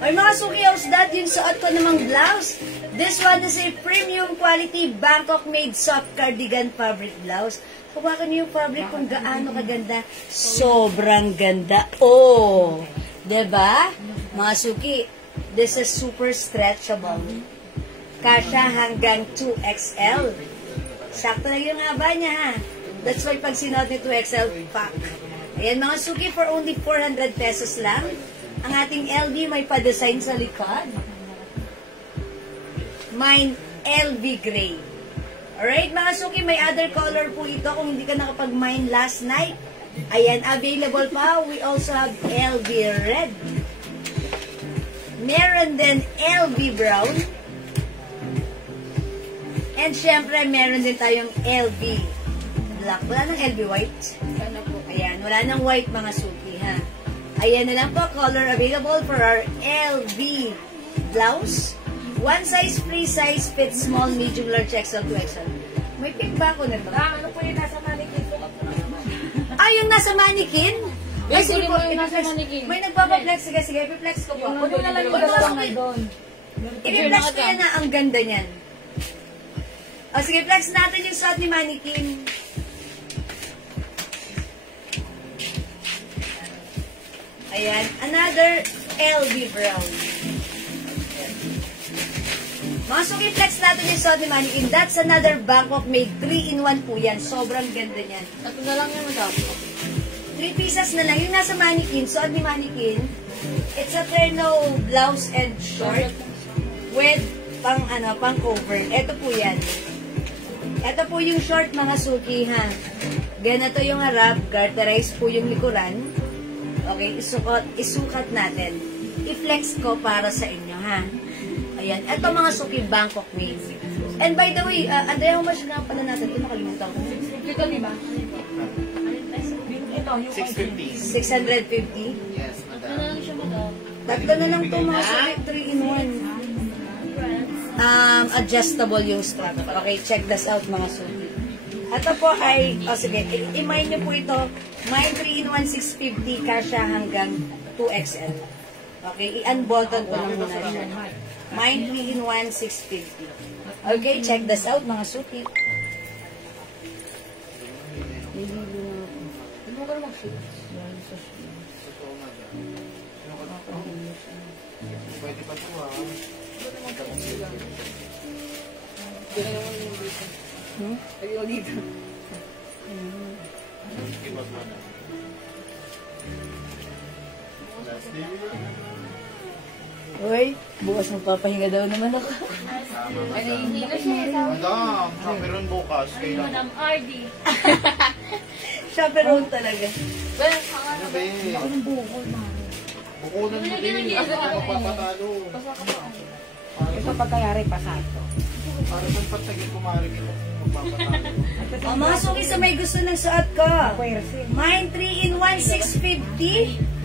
Ay mga suki, how's that? Yung suot ko namang blouse. This one is a premium quality Bangkok made soft cardigan fabric blouse. Kabakan niyo yung fabric kung gaano kaganda. Sobrang ganda. Oh! Diba? Mga suki, this is super stretchable. Kasya hanggang 2XL. Sakto na yung haba niya ha. That's why pag sinuot ni 2XL, pack. Ayan mga suki, for only 400 pesos lang. Ang ating LV may pa-design sa likod. Mine LV Gray. Alright mga suki, may other color po ito kung hindi ka nakapag-mine last night. Ayan, available pa. We also have LV Red. Meron din LV Brown. And syempre, meron din tayong LV Black. Wala nang LV White. Ayan, wala nang white mga suki ha. Ayan na lang po, color available for our LV blouse. One size, free size, fits small, medium, large, XL to XL. May pink ba ako na ito? Ano po yung nasa mannequin? Yung nasa mannequin? Ay, sige po, yung nasa mannequin. may nagpapaflex. Sige, ipiflex ko po. Puno na lang yung dalawa doon. Ipiflex ko yan na ang ganda niyan. O sige, flex natin yung suot ni mannequin. Ayan, another LV Brown. Mga suki, flex natin yung suot ni mannequin. That's another Bangkok made 3-in-1 po yan. Sobrang ganda niyan. Ito na lang yung madami. 3 pieces na lang. Yung nasa mannequin, suot ni mannequin, it's a terno blouse and short with pang cover. Ito po yan. Ito po yung short mga suki ha. Ganito yung harap, garterize po yung likuran. Okay, isukat natin. I-flex ko para sa inyo, ha? Ayan. Ito mga suki, Bangkok made. And by the way, Andrea, how much nga pala natin? Ito nakalimutan ko. Dito, di ba? Ito, yung 650? Yes, Ito na lang siya madami. Tatlo na lang ito mga suki, 3-in-1. Adjustable yung strap. Okay, check this out mga suki. Ito po ay, sige, i-mine nyo po ito. Mine 3-in-1 650, kasya hanggang 2XL. Okay, i-unbolted ko lang muna siya. Mine 3-in-1 650. Okay, check this out mga suki. Hindi mo ka na mag-shoot. Pwede pa ito ha. Ayaw dito. Uy, bukas magpapahinga daw naman ako. Ay, hindi na siya. Madam, meron bukas. Kailan? Madam RD. Chaperone talaga. Well, Ano ba eh? Anong bukol, ma? Bukulan mo din. Ako magpapatalo. Ito pagkayari pasado. Para saan patagin kumarin ito kung magpapatalo. O, mga suki sa may gusto ng suot ko. Pwerse. Mine 3-in-1, 650.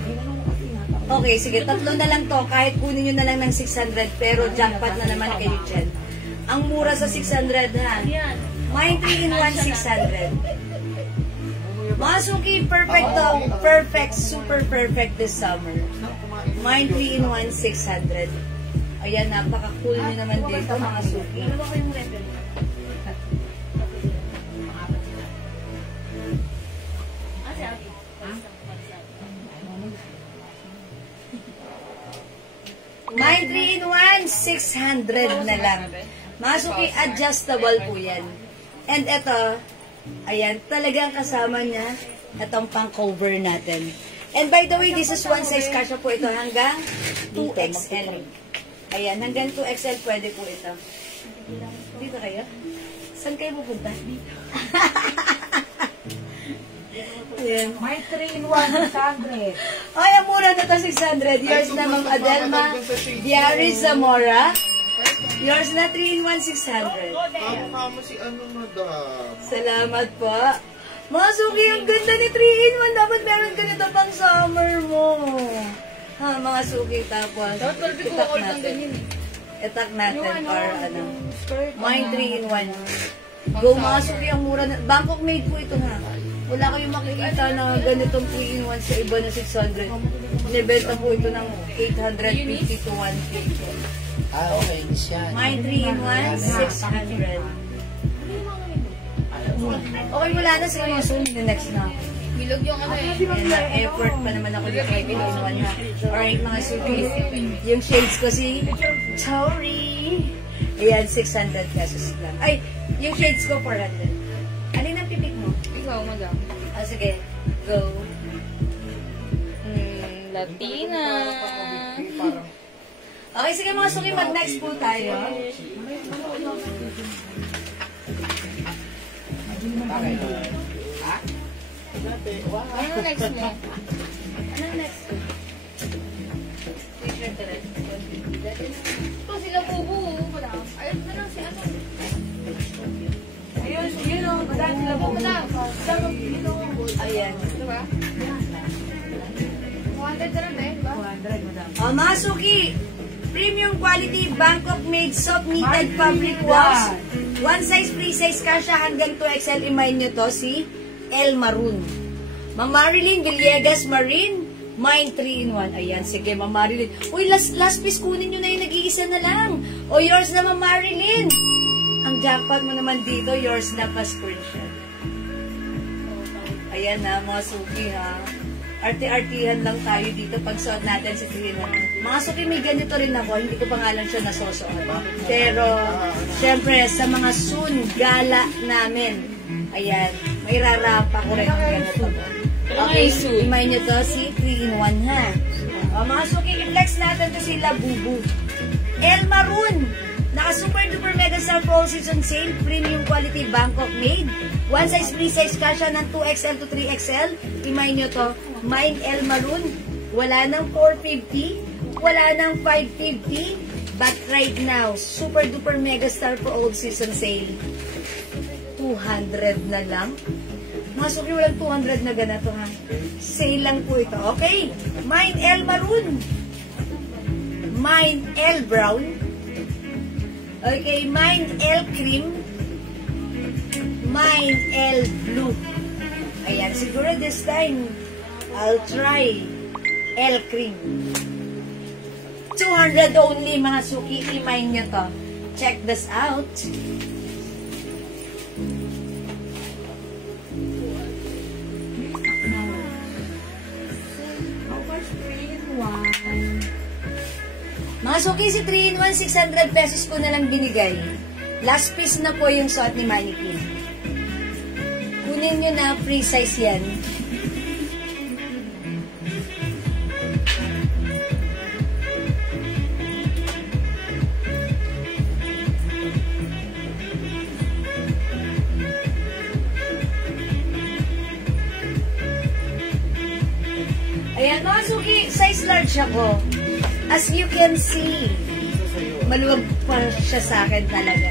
Okay, sige, tatlo na lang to. Kahit kunin nyo na lang ng 600, pero jackpot na naman kayo dyan. Ang mura sa 600, ha? yan. Mine 3-in-1, 600. Mga suki, perfect to. Perfect, super perfect this summer. Mine 3-in-1, 600. Ayan, napaka-cool nyo naman dito, mga suki. Ano ba kayong level? Ah, si Abby. Mine 3-in-1, 600 na lang. Mga suki, adjustable po yan. And ito, ayan, talagang kasama niya itong pang-cover natin. And by the way, this is one size kasha po ito hanggang 2XL. Ayan, hanggang 2XL pwede po ito. Dito kayo? Saan kayo pupunta? Ayan. May 3-in-1, 600. Ay, ang mura na to, 600. Yours na, Ma'am Adelma. Diary Zamora. Yours na, 3-in-1, 600. Kamukha mo si ano, madam. Salamat po. Mga suki, ang ganda ni 3-in-1. Dapat meron ganito pang summer mo. Ha, mga suki, tapos. Dapat pala ko itak all ng natin. ganyan eh. Itak natin or ano. Mine 3-in-1. Go, mga suki, ang mura na. Bangkok made po ito, ha. Wala kayong makikita na ganitong 3-in-1 sa iba na 600. Nibenta po ito ng 850 to 150. Ah, okay. Siya. Mine 3-in-1, 600. Okay, wala na sa mga sunod na next na. Bilog yung ano eh. Yan na, effort pa naman ako yung 3-in-1 ha. Alright, mga suki. Yung shades ko si Tori. Ayan, 600 pesos lang. Ay, yung shades ko 400. Alin ang pipik mo? Ikaw, madam. Ah, sige. Go. Latina. Okay, sige mga suki, mag-next po tayo. Ano next mo? Anong next? T-shirt na rin. Ito sila bubu. Madam. Ayun na lang si ano. Ayun, yun o. Madami sila po. Madam. Ayan. Diba? 100 na lang eh. Diba? 200, madam. Mga suki, premium quality Bangkok made soft knitted fabric blouse. One size, free size kasha hanggang 2XL. Imayin nyo to, si El Maroon. Ma'am Marilyn Villegas Marine, mine 3-in-1. Ayan, sige, Ma'am Marilyn. Uy, last piece, kunin nyo na yung nag-iisa na lang. O, yours na, Ma'am Marilyn. Ang jackpot mo naman dito, yours na pa screenshot. Ayan na, mga suki ha. Arte-artihan lang tayo dito pag suot natin si 3-in-1. Mga suki, may ganito rin ako. Hindi ko pa nga lang siya nasusuot. Pero, syempre, sa mga soon gala namin, ayan, may rarapa ko rin ang ganito. Okay, imayin nyo to si 3-in-1 ha. O, mga suki, i-flex natin to sila Bubu. El Maroon. Naka super duper mega star fall season sale. Premium quality Bangkok made. One size, free size kasha ng 2XL to 3XL. Imayin nyo to. Mine El Maroon. Wala ng 450. Wala ng 550. But right now, super duper mega star for all season sale. 200 na lang. Mga suki, walang 200 na ganito ha. Sale lang po ito. Okay? Mine El Maroon. Mine El Brown. Okay, Mine El Cream. Mine El Blue. Ayan, siguro this time, I'll try El Cream. 200 only, mga suki. I-mine nyo to. Check this out. Mga suki, si 3-in-1, 600 pesos ko na lang binigay. Last piece na po yung suot ni Mannequin. Kunin nyo na, free size yan. Suki, size large ako. As you can see, maluwag pa siya sa akin talaga.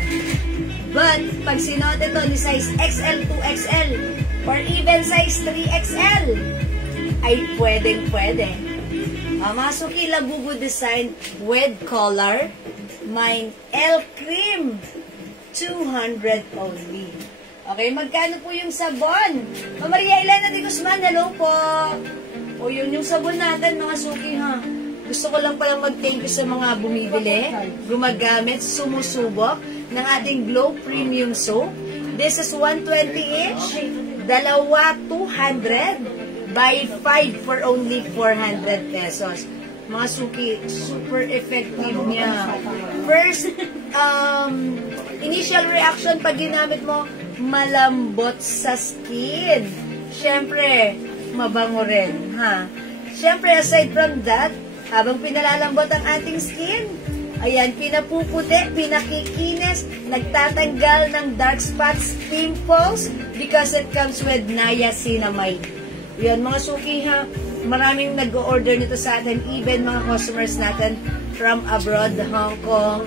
But, pag sinuot ito ni size XL, 2XL, or even size 3XL, ay pwedeng-pwede. Mga Suki, Labubu design with collar. Mine, L cream. 200 only. Okay, magkano po yung sabon? Maria Elena de Guzman, hello po. O yun yung sabon natin, mga Suki, ha? Gusto ko lang palang mag-thank you sa mga bumibili, gumagamit, sumusubok ng ating Glow Premium Soap. This is 120 each. Dalawa, 200. Buy 5 for only 400 pesos. Mga Suki, super effective niya. First, initial reaction pag ginamit mo, malambot sa skin. Siyempre, mabango rin, ha? Siyempre, aside from that, habang pinalalambot ang ating skin, ayan, pinapuputi, pinakikinis, nagtatanggal ng dark spots, pimples, because it comes with niacinamide. Yan, mga Suki, ha? Maraming nag-order nito sa atin, even mga customers natin from abroad, Hong Kong,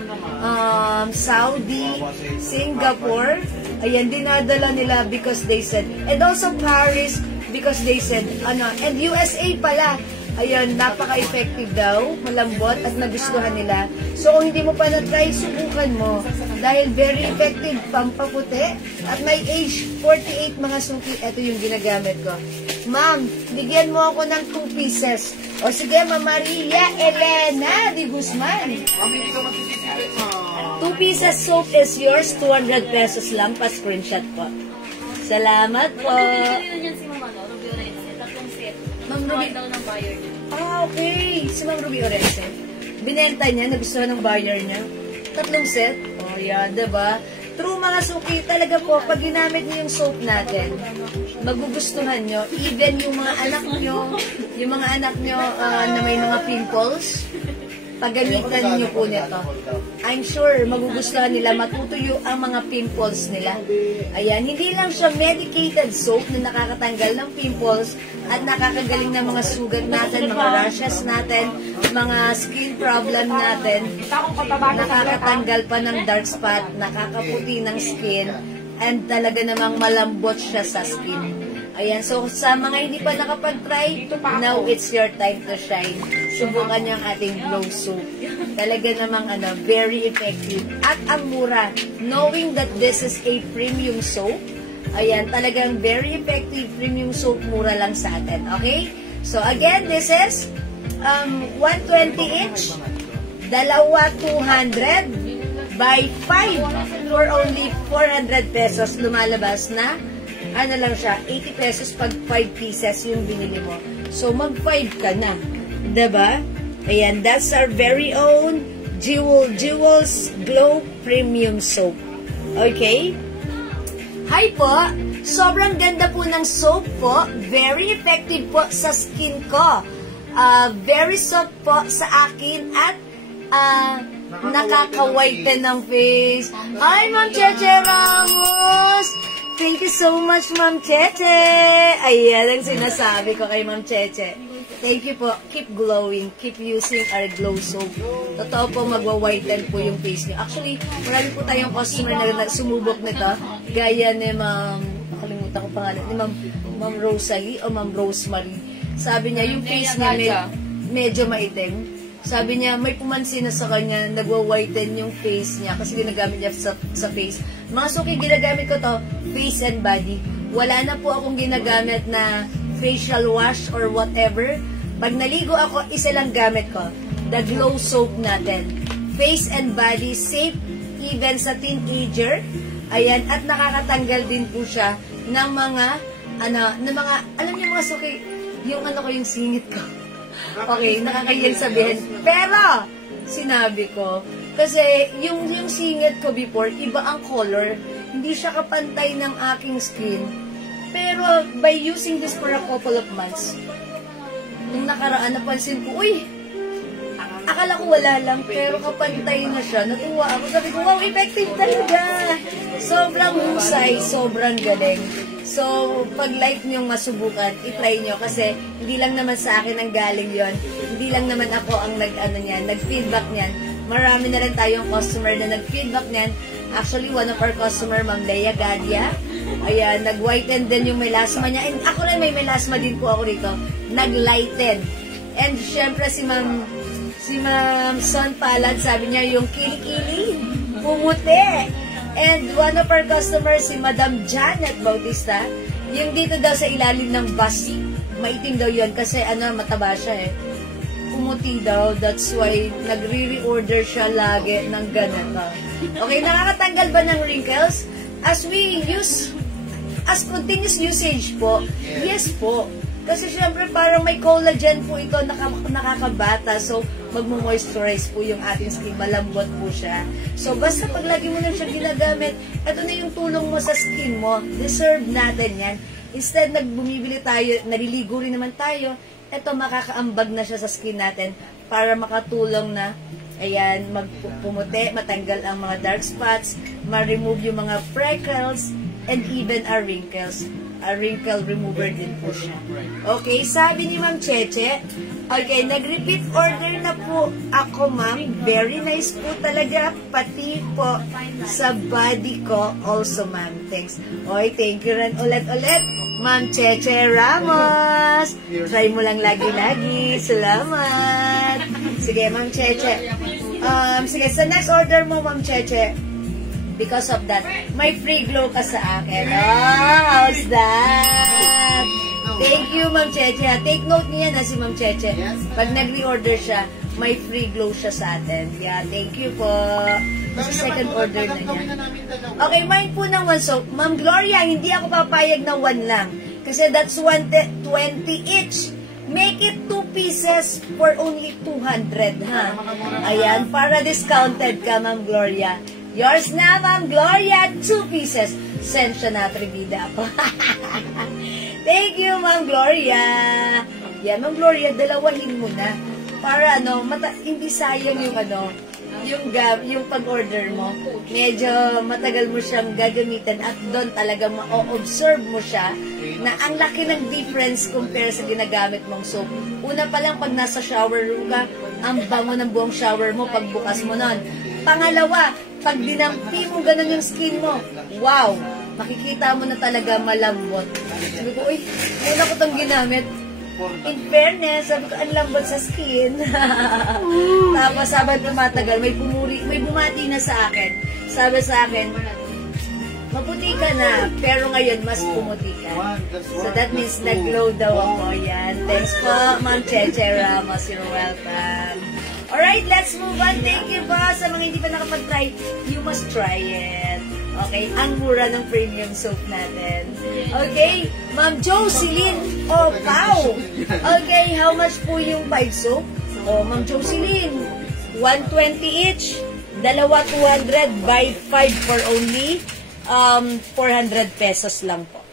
Saudi, Singapore. Ayan, dinadala nila because they said, and also Paris because they said, and USA pala. Ayan, napaka-effective daw, malambot at nagustuhan nila. So, kung hindi mo pa na-try, subukan mo. Dahil very effective, pampaputi. At may age 48, mga Suki, ito yung ginagamit ko. Ma'am, bigyan mo ako ng 2 pieces. O sige, Ma'am Maria Elena de Guzman. 2 pieces soap is yours, 200 pesos lang, pa-screenshot po. Salamat po. Yun si Mama, no? Ruby Orense. Tatlong set. Ma'am Ruby. Daw ng buyer niya. Okay. Si Ma'am Ruby Orense. Binenta niya, nagustuhan ng buyer niya. 3 set. Oh, yan, diba? True, mga Suki, talaga po, pag ginamit niyo yung soap natin, magugustuhan nyo, even yung mga anak nyo na may mga pimples, paggamitan nyo po nito. I'm sure magugustuhan nila, matutuyo ang mga pimples nila. Ayan, hindi lang siya medicated soap na nakakatanggal ng pimples at nakakagaling ng mga sugat natin, mga rashes natin, mga skin problem natin, nakakatanggal pa ng dark spot, nakakaputi ng skin, and talaga namang malambot siya sa skin. Ayan, so sa mga hindi pa nakapag-try, now it's your time to shine. Subukan niyo ang ating Glow Soap. Talaga namang very effective. At ang mura, knowing that this is a premium soap, ayan, talagang very effective premium soap, mura lang sa atin. Okay? So again, this is 120 each, dalawa 200, buy 5 for only 400 pesos. Lumalabas na lang siya, 80 pesos pag 5 pieces yung binili mo. So, mag-5 ka na. Diba? Ayan, that's our very own Jewels Glow Premium Soap. Okay? Hi po! Sobrang ganda po ng soap po. Very effective po sa skin ko. Very soft po sa akin at nakaka-whiten ng face. Hi, Ma'am Cheche Ramos! Thank you so much, Ma'am Cheche. Ayan ang sinasabi ko kay Ma'am Cheche. Thank you po. Keep glowing. Keep using our Glow Soap. Totoo po, magwa-whiten po yung face niyo. Actually, marami po tayong customer na sumubok nito. Gaya ni Ma'am, nakalimutan ko pangalan, ni Ma'am Rosalie o Ma'am Rosemary. Sabi niya, yung face niya medyo maitim. Sabi niya, may pumansin na sa kanya, nagwa-whiten yung face niya kasi ginagamit niya sa face. Mga Suki, ginagamit ko to, face and body. Wala na po akong ginagamit na facial wash or whatever. Pag naligo ako, isa lang gamit ko. The Glow Soap natin. Face and body, safe even sa teenager. Ayan, at nakakatanggal din po siya ng mga, alam niyo mga Suki, yung yung singit ko. Okay, nakakayang sabihin. Pero, sinabi ko, kasi yung singit ko before, iba ang color. Hindi siya kapantay ng aking skin. Pero, by using this for a couple of months, nung nakaraan, napansin ko, uy, akala ko wala lang, pero kapantay na siya. Natuwa ako. Sabi ko, wow, effective talaga. Sobrang husay, sobrang galing. So, pag like nyo masubukan, itry nyo kasi hindi lang naman sa akin ang galing yon, hindi lang naman ako ang nag-feedback niyan. Marami na rin tayong customer na nag-feedback niyan. Actually, one of our customer, Ma'am Leia Gadia, ayan, nag-whiten din yung melasma niya. And ako rin may melasma din po ako rito. Nag-lighten. And syempre si Ma'am Son Palad, sabi niya yung kilikili, pumuti. And one of our customers, si Madam Janet Bautista, yung dito daw sa ilalim ng bus, maitim daw yun kasi mataba siya eh. Pumuti daw, that's why nagre-reorder siya lagi ng ganito. Okay, nakakatanggal ba ng wrinkles? As continuous usage po, yes po. Kasi syempre parang may collagen po ito, nakakabata. So, magmo-moisturize po yung ating skin. Malambot po siya. So, basta pag lagi mo na siya ginagamit, ito na yung tulong mo sa skin mo. Deserve natin yan. Instead, bumibili tayo, naliligo rin naman tayo, ito makakaambag na siya sa skin natin para makatulong na, ayan, magpumuti, matanggal ang mga dark spots, ma-remove yung mga freckles, and even our wrinkles. A wrinkle remover din po siya. Okay, sabi ni Ma'am Cheche, okay, nag-repeat order na po ako, ma'am. Very nice po talaga, pati po sa body ko also, ma'am. Thanks. Okay, thank you rin ulit-ulit, Ma'am Cheche Ramos. Try mo lang lagi-lagi. Salamat. Sige, Ma'am Cheche. Sige, sa next order mo, Ma'am Cheche, because of that, may free glow ka sa akin. Oh, how's that? Thank you, Ma'am Cheche. Take note niya na si Ma'am Cheche. Pag nag-reorder siya, may free glow siya sa atin. Yeah, thank you po. Kasi second order na niya. Okay, mine po ng 1 soap. Ma'am Gloria, hindi ako papayag ng 1 lang. Kasi that's 120 each. Make it 2 pieces for only 200, ha? Ayan, para discounted ka, Ma'am Gloria. Yours na, Ma'am Gloria, 2 pieces. Sensya na, tribida ako. Thank you, Ma'am Gloria. Yan, Ma'am Gloria, dalawahin mo na. Para, hindi sayang yung pag-order mo. Medyo matagal mo siyang gagamitin at doon talaga ma-observe mo siya na ang laki ng difference compare sa ginagamit mong soap. Una pa lang, pag nasa shower room ka, ang bango ng buong shower mo pagbukas mo nun. Pangalawa, pag dinampi mo ganun yung skin mo, wow, makikita mo na talaga malambot. Sabi ko, uy, una ko itong ginamit. In fairness, sabi ko, ang lambot sa skin. Tapos, sabi tumatagal, may bumati na sa akin. Sabi sa akin, maputi ka na, pero ngayon, mas pumuti ka. So, that means nag-glow daw ako. Yan. Thanks po, Ma'am Cheche Ramos. You're welcome. Alright, let's move on. Thank you po sa mga hindi pa nakapag-try. You must try it. Okay, ang mura ng premium soap natin. Okay, Ma'am Jocelyn Opao. Okay, how much po yung 5 soap? Oh, Ma'am Jocelyn, 120 each. Dalawa 200, buy 5 for only 400 pesos lang po.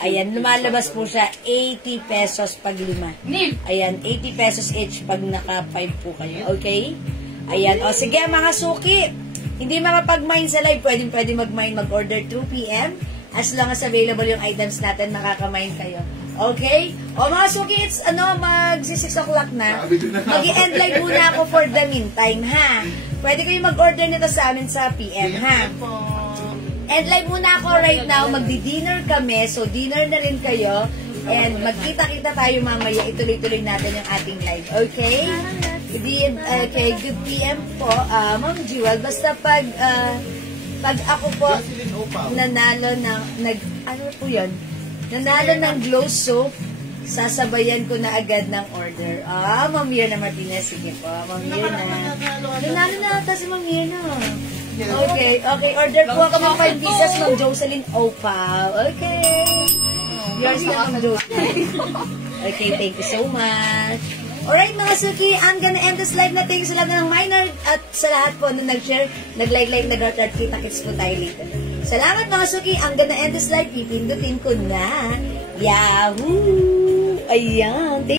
Ayan, lumalabas po siya 80 pesos pag 5. Ayan, 80 pesos each pag naka 5 po kayo. Okay? Ayan, o sige mga suki. Hindi makapag-mine sa live, pwede mag-mine, mag-order 2 p.m. As long as available yung items natin, makaka-mine kayo. Okay? O mga suki, it's mag-6 o'clock na. Mag-i-end live muna ako for the meantime, ha? Pwede kayo mag-order nito sa amin sa PM, ha? End live muna ako right now. Magdi-dinner kami. So, dinner na rin kayo. And magkita-kita tayo mamaya. Ituloy-tuloy natin yung ating live. Okay? Okay, good PM po. Ma'am Jewel, basta pag ako po nanalo ng, ano po yun? Nanalo ng glow soap, sasabayan ko na agad ng order. Ma'am Mirna Martinez. Sige po, Ma'am Mirna. Nanalo na ata si Ma'am Mirna. Okay, order po ako ng 5 pieces, Ma'am Jocelyn Opal. Okay. Yours na, Ma'am Jocelyn. Okay, thank you so much. Alright, mga suki, I'm gonna end this live na. Thank you sa lahat ng minor at sa lahat po na nag-share, nag-like, nag-heart, kita-kits po tayo later. Salamat, mga suki. I'm gonna end this live. Pipindutin ko na. Yahoo! Ayan.